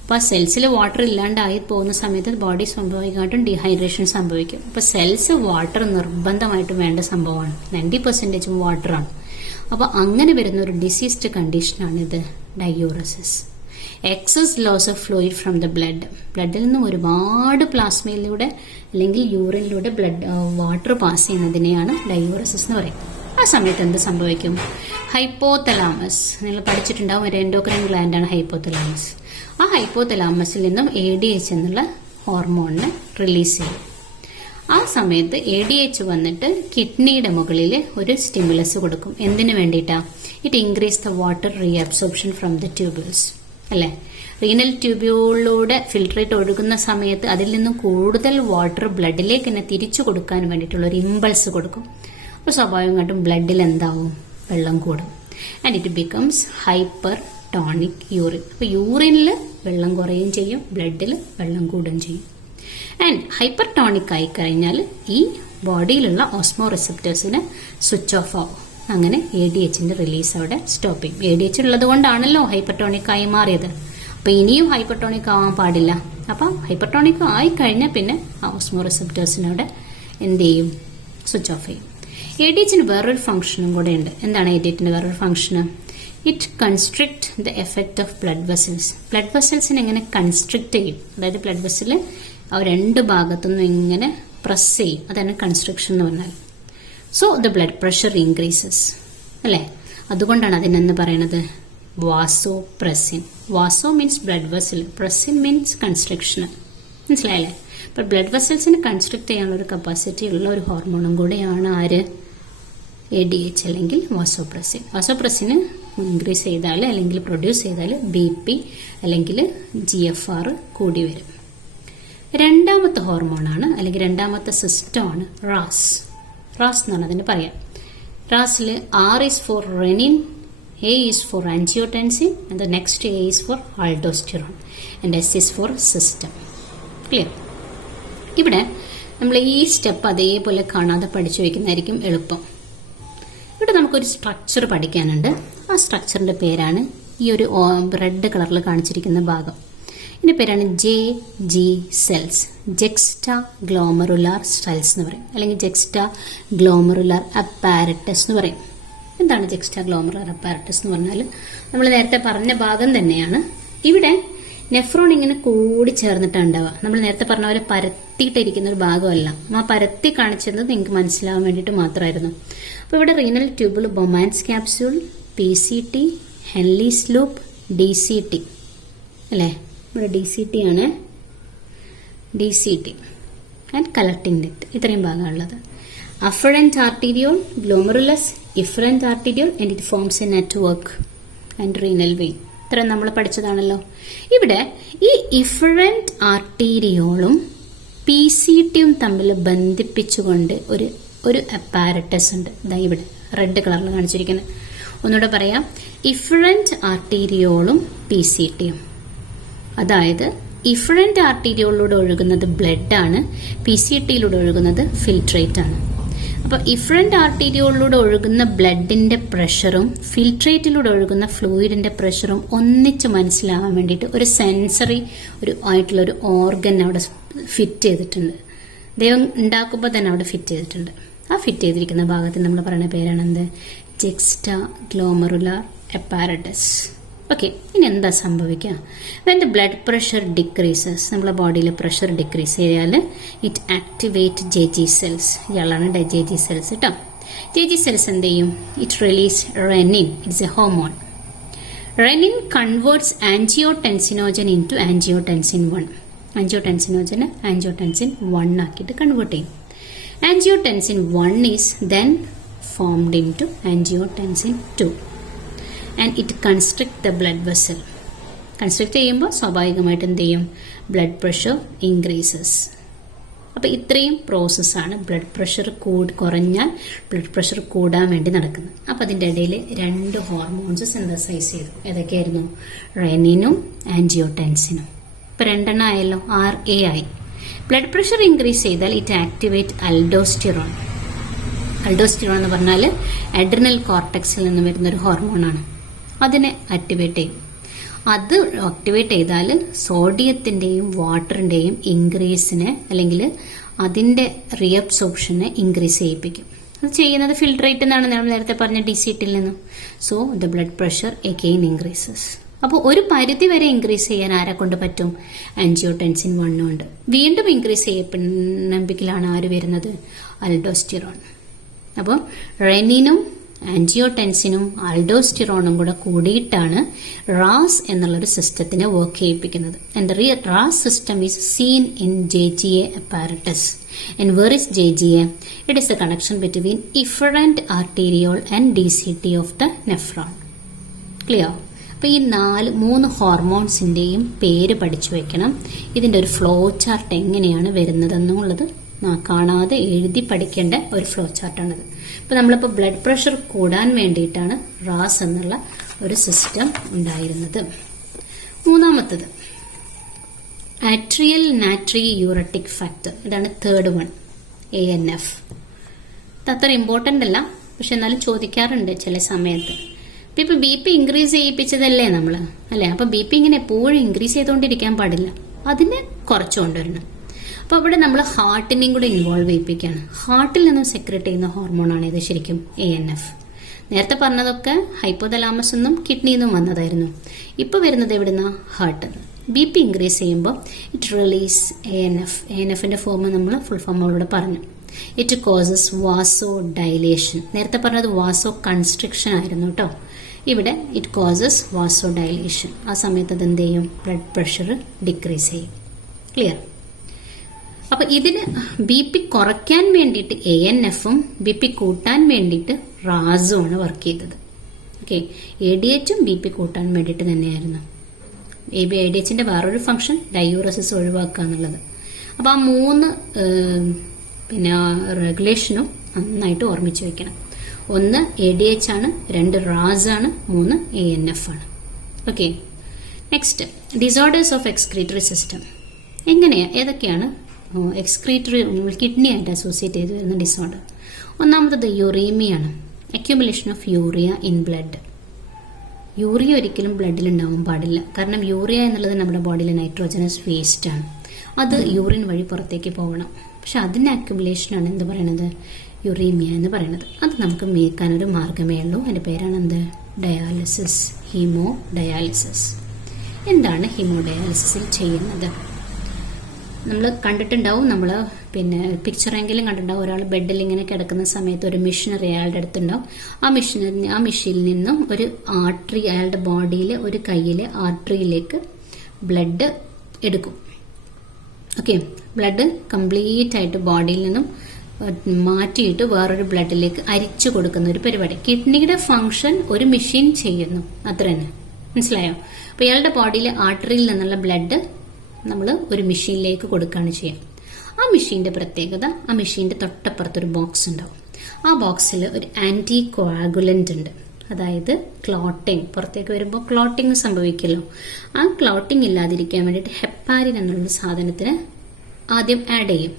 അപ്പൊ ആ സെൽസിൽ വാട്ടർ ഇല്ലാണ്ടായി പോകുന്ന സമയത്ത് ബോഡി സ്വാഭാവികമായിട്ടും ഡീഹൈഡ്രേഷൻ സംഭവിക്കും. അപ്പൊ സെൽസ് വാട്ടർ നിർബന്ധമായിട്ടും വേണ്ട സംഭവമാണ്. 90% വാട്ടറാണ്. അപ്പൊ അങ്ങനെ വരുന്ന ഒരു ഡിസീസ്ഡ് കണ്ടീഷനാണ് ഇത് diuresis. Excess loss of fluid from the ബ്ലഡിൽ നിന്നും ഒരുപാട് പ്ലാസ്മയിലൂടെ അല്ലെങ്കിൽ യൂറിനിലൂടെ വാട്ടർ പാസ് ചെയ്യുന്നതിനെയാണ് ഡൈയൂറസിസ് എന്ന് പറയും. ആ സമയത്ത് എന്ത് സംഭവിക്കും? ഹൈപ്പോതലാമസ്, നിങ്ങൾ പഠിച്ചിട്ടുണ്ടാവും, ഒരു എൻഡോക്രൈൻ ഗ്ലാൻഡാണ് ഹൈപ്പോതലാമസ്. ആ ഹൈപ്പോതലാമസിൽ നിന്നും ADH എന്നുള്ള ഹോർമോണിനെ റിലീസ് ചെയ്യും. ആ സമയത്ത് ADH വന്നിട്ട് കിഡ്നിയുടെ മുകളിൽ ഒരു സ്റ്റിമുലസ് കൊടുക്കും. എന്തിനു വേണ്ടിയിട്ടാ? It increase the water reabsorption from the tubules അല്ലെ? റീനൽ ട്യൂബ്യൂളിലൂടെ ഫിൽട്രേറ്റ് ഒഴുകുന്ന സമയത്ത് അതിൽ നിന്നും കൂടുതൽ വാട്ടർ ബ്ലഡിലേക്ക് തന്നെ തിരിച്ചു കൊടുക്കാൻ വേണ്ടിയിട്ടുള്ള ഒരു ഇമ്പൾസ് കൊടുക്കും. അപ്പോൾ സ്വാഭാവികമായിട്ടും ബ്ലഡിൽ എന്താവും? വെള്ളം കൂടും. And it becomes hyper tonic urine. അപ്പൊ യൂറിനിൽ വെള്ളം കുറയുകയും ചെയ്യും, ബ്ലഡിൽ വെള്ളം കൂടുകയും ചെയ്യും. ആൻഡ് ഹൈപ്പർ ടോണിക് ആയി കഴിഞ്ഞാൽ ഈ ബോഡിയിലുള്ള ഓസ്മോ റിസപ്റ്റേഴ്സിന് സ്വിച്ച് ഓഫ് ആവും. അങ്ങനെ ADHന്റെ റിലീസ് അവിടെ സ്റ്റോപ്പ് ചെയ്യും. ADH ഉള്ളത് കൊണ്ടാണല്ലോ ഹൈപ്പർടോണിക് ആയി മാറിയത്. അപ്പൊ ഇനിയും ഹൈപ്പർടോണിക് ആവാൻ പാടില്ല. അപ്പൊ ഹൈപ്പർടോണിക് ആയി കഴിഞ്ഞാൽ പിന്നെ ഓസ്മോ റിസപ്റ്റേഴ്സിനവിടെ എന്ത് ചെയ്യും? സ്വിച്ച് ഓഫ് ചെയ്യും. ADHന് വേറൊരു ഫംഗ്ഷനും കൂടെ ഉണ്ട്. എന്താണ് ADHന്റെ വേറൊരു ഫംഗ്ഷന്? It constrict the effect of blood vessels. Blood വെസൽസിനെ എങ്ങനെ കൺസ്ട്രിക്ട് ചെയ്യും? അതായത് ബ്ലഡ് വെസൽ ആ 2 ഭാഗത്തുനിന്നും ഇങ്ങനെ പ്രസ് ചെയ്യും. അതാണ് കൺസ്ട്രക്ഷൻ എന്ന് പറഞ്ഞാൽ. So the blood pressure increases അല്ലേ? അതുകൊണ്ടാണ് അതിനെന്ന് പറയുന്നത് vasopressin. വാസോ means blood vessel, Prasin means construction. മനസ്സിലായല്ലേ? അപ്പൊ ബ്ലഡ് വെസൽസിനെ കൺസ്ട്രക്ട് ചെയ്യാനുള്ള ഒരു കപ്പാസിറ്റി ഉള്ള ഒരു ഹോർമോണും കൂടെയാണ് ആര്? ADH അല്ലെങ്കിൽ വാസോപ്രസിൻ. വാസോപ്രസിന് ഇൻക്രീസ് ചെയ്താൽ അല്ലെങ്കിൽ പ്രൊഡ്യൂസ് ചെയ്താൽ BP അല്ലെങ്കിൽ GFR കൂടി വരും. രണ്ടാമത്തെ ഹോർമോണാണ് അല്ലെങ്കിൽ രണ്ടാമത്തെ സിസ്റ്റമാണ് റാസ്. റാസ് എന്നാണ് അതിന് പറയാം. റാസിൽ R is for renin, A is for angiotensin and the next A is for aldosterone and S is for system. Clear? ഇവിടെ നമ്മൾ ഈ സ്റ്റെപ്പ് അതേപോലെ കാണാതെ പഠിച്ചു വയ്ക്കുന്നതായിരിക്കും എളുപ്പം. ഇവിടെ നമുക്കൊരു സ്ട്രക്ചർ പഠിക്കാനുണ്ട്. ആ സ്ട്രക്ചറിന്റെ പേരാണ് ഈ ഒരു റെഡ് കളറിൽ കാണിച്ചിരിക്കുന്ന ഭാഗം. ഇതിന്റെ പേരാണ് JG സെൽസ്, ജെക്സ്റ്റാ ഗ്ലോമറുലാർ സെൽസ് എന്ന് പറയും, അല്ലെങ്കിൽ ജെക്സ്റ്റാ ഗ്ലോമറുലാർ അപ്പാരറ്റസ് എന്ന് പറയും. എന്താണ് ജെക്സ്റ്റാ ഗ്ലോമറുലാർ അപ്പാരറ്റസ് എന്ന് പറഞ്ഞാൽ നമ്മൾ നേരത്തെ പറഞ്ഞ ഭാഗം തന്നെയാണ്. ഇവിടെ നെഫ്രോൺ ഇങ്ങനെ കൂടി ചേർന്നിട്ടാണ് ഉണ്ടാവുക. നമ്മൾ നേരത്തെ പറഞ്ഞ പോലെ പരത്തിയിട്ടിരിക്കുന്ന ഒരു ഭാഗമല്ല. ആ പരത്തി കാണിച്ചത് നിങ്ങൾക്ക് മനസ്സിലാവാൻ വേണ്ടിയിട്ട് മാത്രമായിരുന്നു. അപ്പോൾ ഇവിടെ renal tubule, Bowman's capsule, PCT, Henle's loop, DCT അല്ലേ? ഇവിടെ DCT ആണ്, DCT ആൻഡ് കളക്ടിംഗ് നെറ്റ്. ഇത്രയും ഭാഗമുള്ളത്. Afferent arteriole, glomerulus, efferent arteriole and it forms a network and renal vein. ഇത്ര നമ്മൾ പഠിച്ചതാണല്ലോ. ഇവിടെ ഈ ഇഫറന്റ് ആർട്ടീരിയോളും PCTയും തമ്മിൽ ബന്ധിപ്പിച്ചുകൊണ്ട് ഒരു അപ്പാരറ്റസ് ഉണ്ട്. ഇതാ ഇവിടെ റെഡ് കളറിൽ കാണിച്ചിരിക്കുന്നത്. ഒന്നുകൂടെ പറയാം, ഇഫറന്റ് ആർട്ടീരിയോളും PCTയും. അതായത് ഇഫറന്റ് ആർട്ടീരിയോളിലൂടെ ഒഴുകുന്നത് ബ്ലഡ് ആണ്, PCTയിലൂടെ ഒഴുകുന്നത് ഫിൽട്രേറ്റ് ആണ്. അപ്പൊ ഇഫറന്റ് ആർട്ടീരിയോളിലൂടെ ഒഴുകുന്ന ബ്ലഡിന്റെ പ്രഷറും ഫിൽട്രേറ്റിലൂടെ ഒഴുകുന്ന ഫ്ലൂയിഡിന്റെ പ്രഷറും ഒന്നിച്ച് മനസ്സിലാവാൻ വേണ്ടിയിട്ട് ഒരു സെൻസറി ആയിട്ടുള്ള ഒരു ഓർഗൻ അവിടെ ഫിറ്റ് ചെയ്തിട്ടുണ്ട്. ദൈവം ഉണ്ടാക്കുമ്പോൾ തന്നെ അവിടെ ഫിറ്റ് ചെയ്തിട്ടുണ്ട്. ആ ഫിറ്റ് ചെയ്തിരിക്കുന്ന ഭാഗത്ത് നമ്മൾ പറയുന്ന പേരാണ് എന്ത്? ജെക്സ്റ്റാ ഗ്ലോമറുലാർ അപ്പാരറ്റസ്. ഓക്കെ, ഇനി എന്താ സംഭവിക്കുക? When the blood pressure decreases, നമ്മളെ ബോഡിയിൽ പ്രഷർ ഡിക്രീസ് ചെയ്യാൽ ഇറ്റ് ആക്ടിവേറ്റ് JG സെൽസ്. ഇയാളാണ് JG സെൽസ് കേട്ടോ. ടി ജി സെൽസ് എന്ത് ചെയ്യും? It release renin. It's a hormone. Renin converts angiotensinogen in to angiotensin 1. ആൻജിയോടെൻസിനോജന് ആൻജിയോടെൻസിൻ 1 ആക്കിയിട്ട് കൺവേർട്ട് ചെയ്യും. Angiotensin 1 is then formed in to angiotensin 2 and it constrict the blood vessel. Constrict ചെയ്യുമ്പോൾ സ്വാഭാവികമായിട്ട് എന്ത് ചെയ്യും? Blood pressure increases. അപ്പോൾ ഇത്രയും പ്രോസസ്സാണ് ബ്ലഡ് പ്രഷർ കുറഞ്ഞാൽ ബ്ലഡ് പ്രഷർ കൂടാൻ വേണ്ടി നടക്കുന്നത്. അപ്പോൾ അതിൻ്റെ ഇടയിൽ 2 ഹോർമോൺസ് സിന്തസൈസ് ചെയ്തു. ഏതൊക്കെയായിരുന്നു? റെനിനും ആൻജിയോടെൻസിനും. ഇപ്പോൾ 2 ആയല്ലോ, RA ആയി. ബ്ലഡ് പ്രഷർ ഇൻക്രീസ് ചെയ്താൽ ഇറ്റ് ആക്ടിവേറ്റ് അൽഡോസ്റ്റിറോൺ. അൽഡോസ്റ്റിറോൺ എന്ന് പറഞ്ഞാൽ അഡ്രിനൽ കോർട്ടെക്സിൽ നിന്ന് വരുന്നൊരു ഹോർമോണാണ്. അതിനെ ആക്ടിവേറ്റ് ചെയ്യും. അത് ആക്ടിവേറ്റ് ചെയ്താൽ സോഡിയത്തിൻ്റെയും വാട്ടറിൻ്റെയും ഇൻക്രീസിനെ അല്ലെങ്കിൽ അതിൻ്റെ റീഅബ്സോർപ്ഷനെ ഇൻക്രീസ് ചെയ്യിപ്പിക്കും. അത് ചെയ്യുന്നത് ഫിൽട്രേറ്റ് എന്നാണ് നമ്മൾ നേരത്തെ പറഞ്ഞ DCTയിൽ നിന്ന്. So the blood pressure again increases. അപ്പോൾ ഒരു പരിധി വരെ ഇൻക്രീസ് ചെയ്യാൻ ആരെ കൊണ്ട് പറ്റും? ആൻജിയോടെൻസിൻ 1 കൊണ്ട്. വീണ്ടും ഇൻക്രീസ് ചെയ്യപ്പെടുന്നെങ്കിലാണ് ആര് വരുന്നത്? അൽഡോസ്റ്റിറോൺ. അപ്പോൾ റെനിനും ആൻജിയോടെൻസിനും ആൽഡോസ്റ്റിറോണും കൂടെ കൂടിയിട്ടാണ് റാസ് എന്നുള്ളൊരു സിസ്റ്റത്തിനെ വർക്ക് ചെയ്യിപ്പിക്കുന്നത്. And the RAS system is seen in JGA apparatus. And where is JGA? It is the connection between efferent arteriole and DCT of the nephron. Clear? അപ്പോൾ ഈ 3 ഹോർമോൺസിൻ്റെയും പേര് പഠിച്ചു വെക്കണം. ഇതിൻ്റെ ഒരു ഫ്ലോ ചാർട്ട് എങ്ങനെയാണ് വരുന്നതെന്നുള്ളത് കാണാതെ എഴുതി പഠിക്കേണ്ട ഒരു ഫ്ലോ ചാർട്ടാണിത്. ഇപ്പോൾ നമ്മളിപ്പോൾ ബ്ലഡ് പ്രഷർ കൂടാൻ വേണ്ടിയിട്ടാണ് റാസ് എന്നുള്ള ഒരു സിസ്റ്റം ഉണ്ടായിരുന്നത്. 3-മത്തത് ആട്രിയൽ നാട്രി യൂററ്റിക് ഫാക്ടർ. ഇതാണ് 3rd വൺ, ANF. ഇത് അത്ര ഇമ്പോർട്ടൻ്റ് അല്ല, പക്ഷെ എന്നാലും ചോദിക്കാറുണ്ട് ചില സമയത്ത്. ഇപ്പോൾ BP ഇൻക്രീസ് ചെയ്യിപ്പിച്ചതല്ലേ നമ്മൾ, അല്ലേ? അപ്പോൾ BP ഇങ്ങനെ എപ്പോഴും ഇൻക്രീസ് ചെയ്തുകൊണ്ടിരിക്കാൻ പാടില്ല, അതിനെ കുറച്ച് കൊണ്ടുവരണം. അപ്പോൾ ഇവിടെ നമ്മൾ ഹാർട്ടിനെയും കൂടെ ഇൻവോൾവ് ചെയ്യിപ്പിക്കുകയാണ്. ഹാർട്ടിൽ നിന്നും സെക്രറ്റ് ചെയ്യുന്ന ഹോർമോണാണ് ഇത് ശരിക്കും ANF. നേരത്തെ പറഞ്ഞതൊക്കെ ഹൈപ്പോതലാമസ് നിന്നും കിഡ്നിയിൽ നിന്നും വന്നതായിരുന്നു. ഇപ്പോൾ വരുന്നത് എവിടുന്ന? ഹാർട്ട്. BP ഇൻക്രീസ് ചെയ്യുമ്പോൾ ഇറ്റ് റിലീസ് ANF. ANFിൻ്റെ ഫോം നമ്മൾ ഫുൾ ഫോം അവളോട് പറഞ്ഞു. It causes vaso dilation. നേരത്തെ പറഞ്ഞത് വാസോ കൺസ്ട്രിക്ഷൻ ആയിരുന്നു കേട്ടോ. ഇവിടെ ഇറ്റ് കോസസ് വാസോ ഡൈലേഷൻ. ആ സമയത്ത് അത് എന്ത് ചെയ്യും? ബ്ലഡ് പ്രഷർ ഡിക്രീസ് ചെയ്യും. ക്ലിയർ? അപ്പോൾ ഇതിന് BP കുറയ്ക്കാൻ വേണ്ടിയിട്ട് ANFും BP കൂട്ടാൻ വേണ്ടിയിട്ട് റാസുമാണ് വർക്ക് ചെയ്തത്. ഓക്കെ, ADHും BP കൂട്ടാൻ വേണ്ടിയിട്ട് തന്നെയായിരുന്നു. ADHന്റെ വേറൊരു ഫംഗ്ഷൻ ഡയൂറസിസ് ഒഴിവാക്കുക എന്നുള്ളത്. അപ്പോൾ ആ 3 റെഗുലേഷനും നന്നായിട്ട് ഓർമ്മിച്ച് വെക്കണം. 1 ADH ആണ്, 2 റാസ് ആണ്, 3 ANF ആണ്. Okay, next disorders of excretory system. ഏതൊക്കെയാണ് എക്സ്ക്രീറ്ററി കിഡ്നി ആയിട്ട് അസോസിയേറ്റ് ചെയ്ത് വരുന്ന ഡിസോർഡർ? 1-മത്തത് യൂറീമിയാണ്. Accumulation of urea in blood. Urea ഒരിക്കലും ബ്ലഡിൽ ഉണ്ടാവാൻ പാടില്ല. കാരണം യൂറിയ എന്നുള്ളത് നമ്മുടെ ബോഡിയിലെ നൈട്രോജനസ് വേസ്റ്റ് ആണ്. അത് യൂറിൻ വഴി പുറത്തേക്ക് പോകണം. പക്ഷെ അതിൻ്റെ അക്യുമുലേഷനാണ് എന്ത് പറയണത്? യുറീമിയ എന്ന് പറയുന്നത്. അത് നമുക്ക് നീക്കാനൊരു മാർഗമേ ഉള്ളൂ. അതിൻ്റെ പേരാണ് എന്ത്? Dialysis, haemo dialysis. എന്താണ് ഹീമോ ഡയാലിസിസിൽ ചെയ്യുന്നത്? നമ്മൾ കണ്ടിട്ടുണ്ടാവും, നമ്മൾ പിക്ചറെങ്കിലും കണ്ടിട്ടുണ്ടാവും. ഒരാൾ ബെഡിൽ ഇങ്ങനെ കിടക്കുന്ന സമയത്ത് ഒരു മെഷീനറി അയാളുടെ അടുത്തുണ്ടാവും. ആ മെഷീനിൽ നിന്നും ഒരു ആർട്ടറി അയാളുടെ ബോഡിയിൽ ഒരു കയ്യിലെ ആർട്ടറിയിലേക്ക് ബ്ലഡ് എടുക്കും. ഓക്കെ, ബ്ലഡ് കംപ്ലീറ്റ് ആയിട്ട് ബോഡിയിൽ നിന്നും മാറ്റിയിട്ട് വേറൊരു ബ്ലഡിലേക്ക് അരിച്ചു കൊടുക്കുന്ന ഒരു പരിപാടി. കിഡ്നിയുടെ ഫംഗ്ഷൻ ഒരു മെഷീൻ ചെയ്യുന്നു, അത്ര തന്നെ. മനസ്സിലായോ? അപ്പോൾ ഇയാളുടെ ബോഡിയിൽ ആർട്ടറിയിൽ നിന്നുള്ള ബ്ലഡ് നമ്മൾ ഒരു മെഷീനിലേക്ക് കൊടുക്കുകയാണ് ചെയ്യുക. ആ മെഷീൻ്റെ പ്രത്യേകത, ആ മെഷീൻ്റെ തൊട്ടപ്പുറത്തൊരു ബോക്സ് ഉണ്ടാവും. ആ ബോക്സിൽ ഒരു ആൻറ്റി കോആഗുലൻ്റ് ഉണ്ട്. അതായത് ക്ലോട്ടിങ്, പുറത്തേക്ക് വരുമ്പോൾ ക്ലോട്ടിങ് സംഭവിക്കുമല്ലോ. ആ ക്ലോട്ടിങ് ഇല്ലാതിരിക്കാൻ വേണ്ടിയിട്ട് ഹെപ്പാരിൻ എന്നുള്ളൊരു സാധനത്തിന് ആദ്യം ആഡ് ചെയ്യും.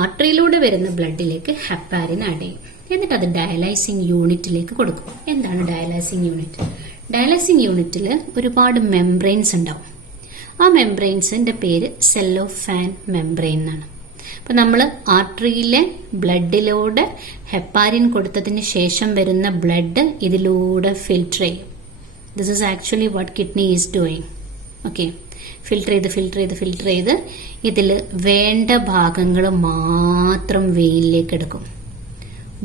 ആർട്ടറിയിലൂടെ വരുന്ന ബ്ലഡിലേക്ക് ഹെപ്പാരിൻ ആഡ് ചെയ്യും. എന്നിട്ട് അത് ഡയാലൈസിങ് യൂണിറ്റിലേക്ക് കൊടുക്കും. എന്താണ് ഡയാലൈസിങ് യൂണിറ്റ്? ഡയാലൈസിങ് യൂണിറ്റിൽ ഒരുപാട് മെംബ്രെയിൻസ് ഉണ്ടാവും. ആ മെംബ്രെയിൻസിന്റെ പേര് സെല്ലോഫാൻ മെംബ്രെയിൻ എന്നാണ്. അപ്പം നമ്മൾ ആർട്ടറിയിലെ ബ്ലഡിലൂടെ ഹെപ്പാരിൻ കൊടുത്തതിന് ശേഷം വരുന്ന ബ്ലഡ് ഇതിലൂടെ ഫിൽറ്റർ ചെയ്യും. This is actually what kidney is doing. Okay, filter ചെയ്ത് ഇതിൽ വേണ്ട ഭാഗങ്ങൾ മാത്രം വെയിലേക്ക് എടുക്കും.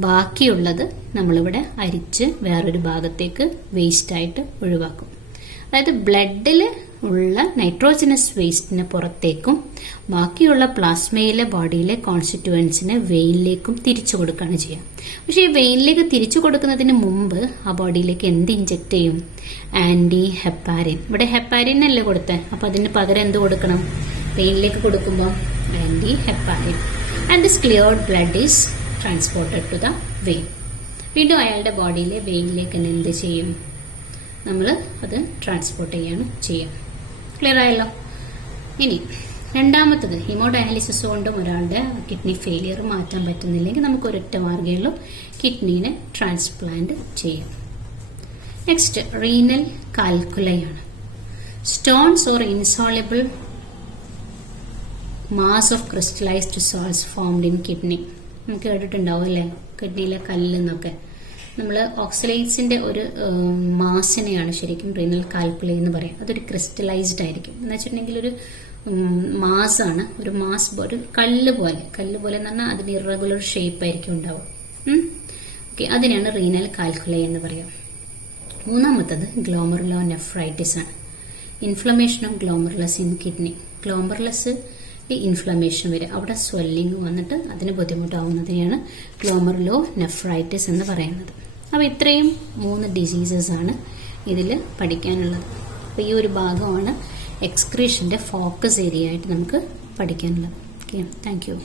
ബാക്കിയുള്ളത് നമ്മളിവിടെ അരിച്ച് വേറൊരു ഭാഗത്തേക്ക് വേസ്റ്റായിട്ട് ഒഴിവാക്കും. അതായത് ബ്ലഡിൽ ഉള്ള നൈട്രോജനസ് വേസ്റ്റിന് പുറത്തേക്കും ബാക്കിയുള്ള പ്ലാസ്മയിലെ ബോഡിയിലെ കോൺസ്റ്റിറ്റ്യുവൻസിനെ വെയിനിലേക്കും തിരിച്ചു കൊടുക്കുകയാണ് ചെയ്യുക. പക്ഷേ ഈ വെയിനിലേക്ക് തിരിച്ചു കൊടുക്കുന്നതിന് മുമ്പ് ആ ബോഡിയിലേക്ക് എന്ത് ഇഞ്ചെക്ട് ചെയ്യും? Anti heparin. ഇവിടെ ഹെപ്പാരിൻ അല്ലേ കൊടുത്തത്, അപ്പൊ അതിന് പകരം എന്ത് കൊടുക്കണം? വെയിനിലേക്ക് കൊടുക്കുമ്പോൾ anti heparin. And this cleared blood is transported to the vein. വീണ്ടും അയാളുടെ ബോഡിയിലെ വെയിനിലേക്ക് തന്നെ എന്ത് ചെയ്യും? നമ്മൾ അത് ട്രാൻസ്പോർട്ട് ചെയ്യാണ് ചെയ്യുക. ക്ലിയർ ആയല്ലോ? ഇനി രണ്ടാമത്തത്, ഹീമോഡയാലിസിസ് കൊണ്ടും ഒരാളുടെ കിഡ്നി ഫെയിലിയർ മാറ്റാൻ പറ്റുന്നില്ലെങ്കിൽ നമുക്ക് ഒരൊറ്റ മാർഗ്ഗമുള്ളൂ, കിഡ്നീനെ ട്രാൻസ്പ്ലാന്റ് ചെയ്യും. നെക്സ്റ്റ് റീനൽ കാൽക്കുലയാണ്. Stones or insoluble mass of crystallised salts formed in kidney. നമുക്ക് കേട്ടിട്ടുണ്ടാവും അല്ലേ, കിഡ്നിയിലെ കല്ലെന്നൊക്കെ. നമ്മൾ ഓക്സലേറ്റ്സിന്റെ ഒരു മാസിനെയാണ് ശരിക്കും റീനൽ കാൽക്കുലൈ എന്ന് പറയാം. അതൊരു ക്രിസ്റ്റലൈസ്ഡ് ആയിരിക്കും എന്ന് വെച്ചിട്ടുണ്ടെങ്കിൽ ഒരു മാസാണ്, ഒരു മാസ്, ഒരു കല്ല് പോലെ എന്ന് പറഞ്ഞാൽ അതിന് ഇറഗുലർ ഷേപ്പ് ആയിരിക്കും ഉണ്ടാവും. ഓക്കെ, അതിനാണ് റീനൽ കാൽക്കുലൈ എന്ന് പറയാം. മൂന്നാമത്തത് ഗ്ലോമറുലോ നെഫ്രൈറ്റിസ് ആണ്. Inflammation of glomerulus in kidney. Glomerulus inflammation വരെ, അവിടെ സ്വെല്ലിങ് വന്നിട്ട് അതിന് ബുദ്ധിമുട്ടാവുന്നതിനെയാണ് ഗ്ലോമറുലോ നെഫ്രൈറ്റിസ് എന്ന് പറയുന്നത്. അപ്പോൾ ഇത്രയും 3 ഡിസീസസ് ആണ് ഇതിൽ പഠിക്കാനുള്ളത്. അപ്പോൾ ഈ ഒരു ഭാഗമാണ് എക്സ്ക്രീഷന്റെ ഫോക്കസ് ഏരിയ ആയിട്ട് നമുക്ക് പഠിക്കാനുള്ളത്. Okay, thank you.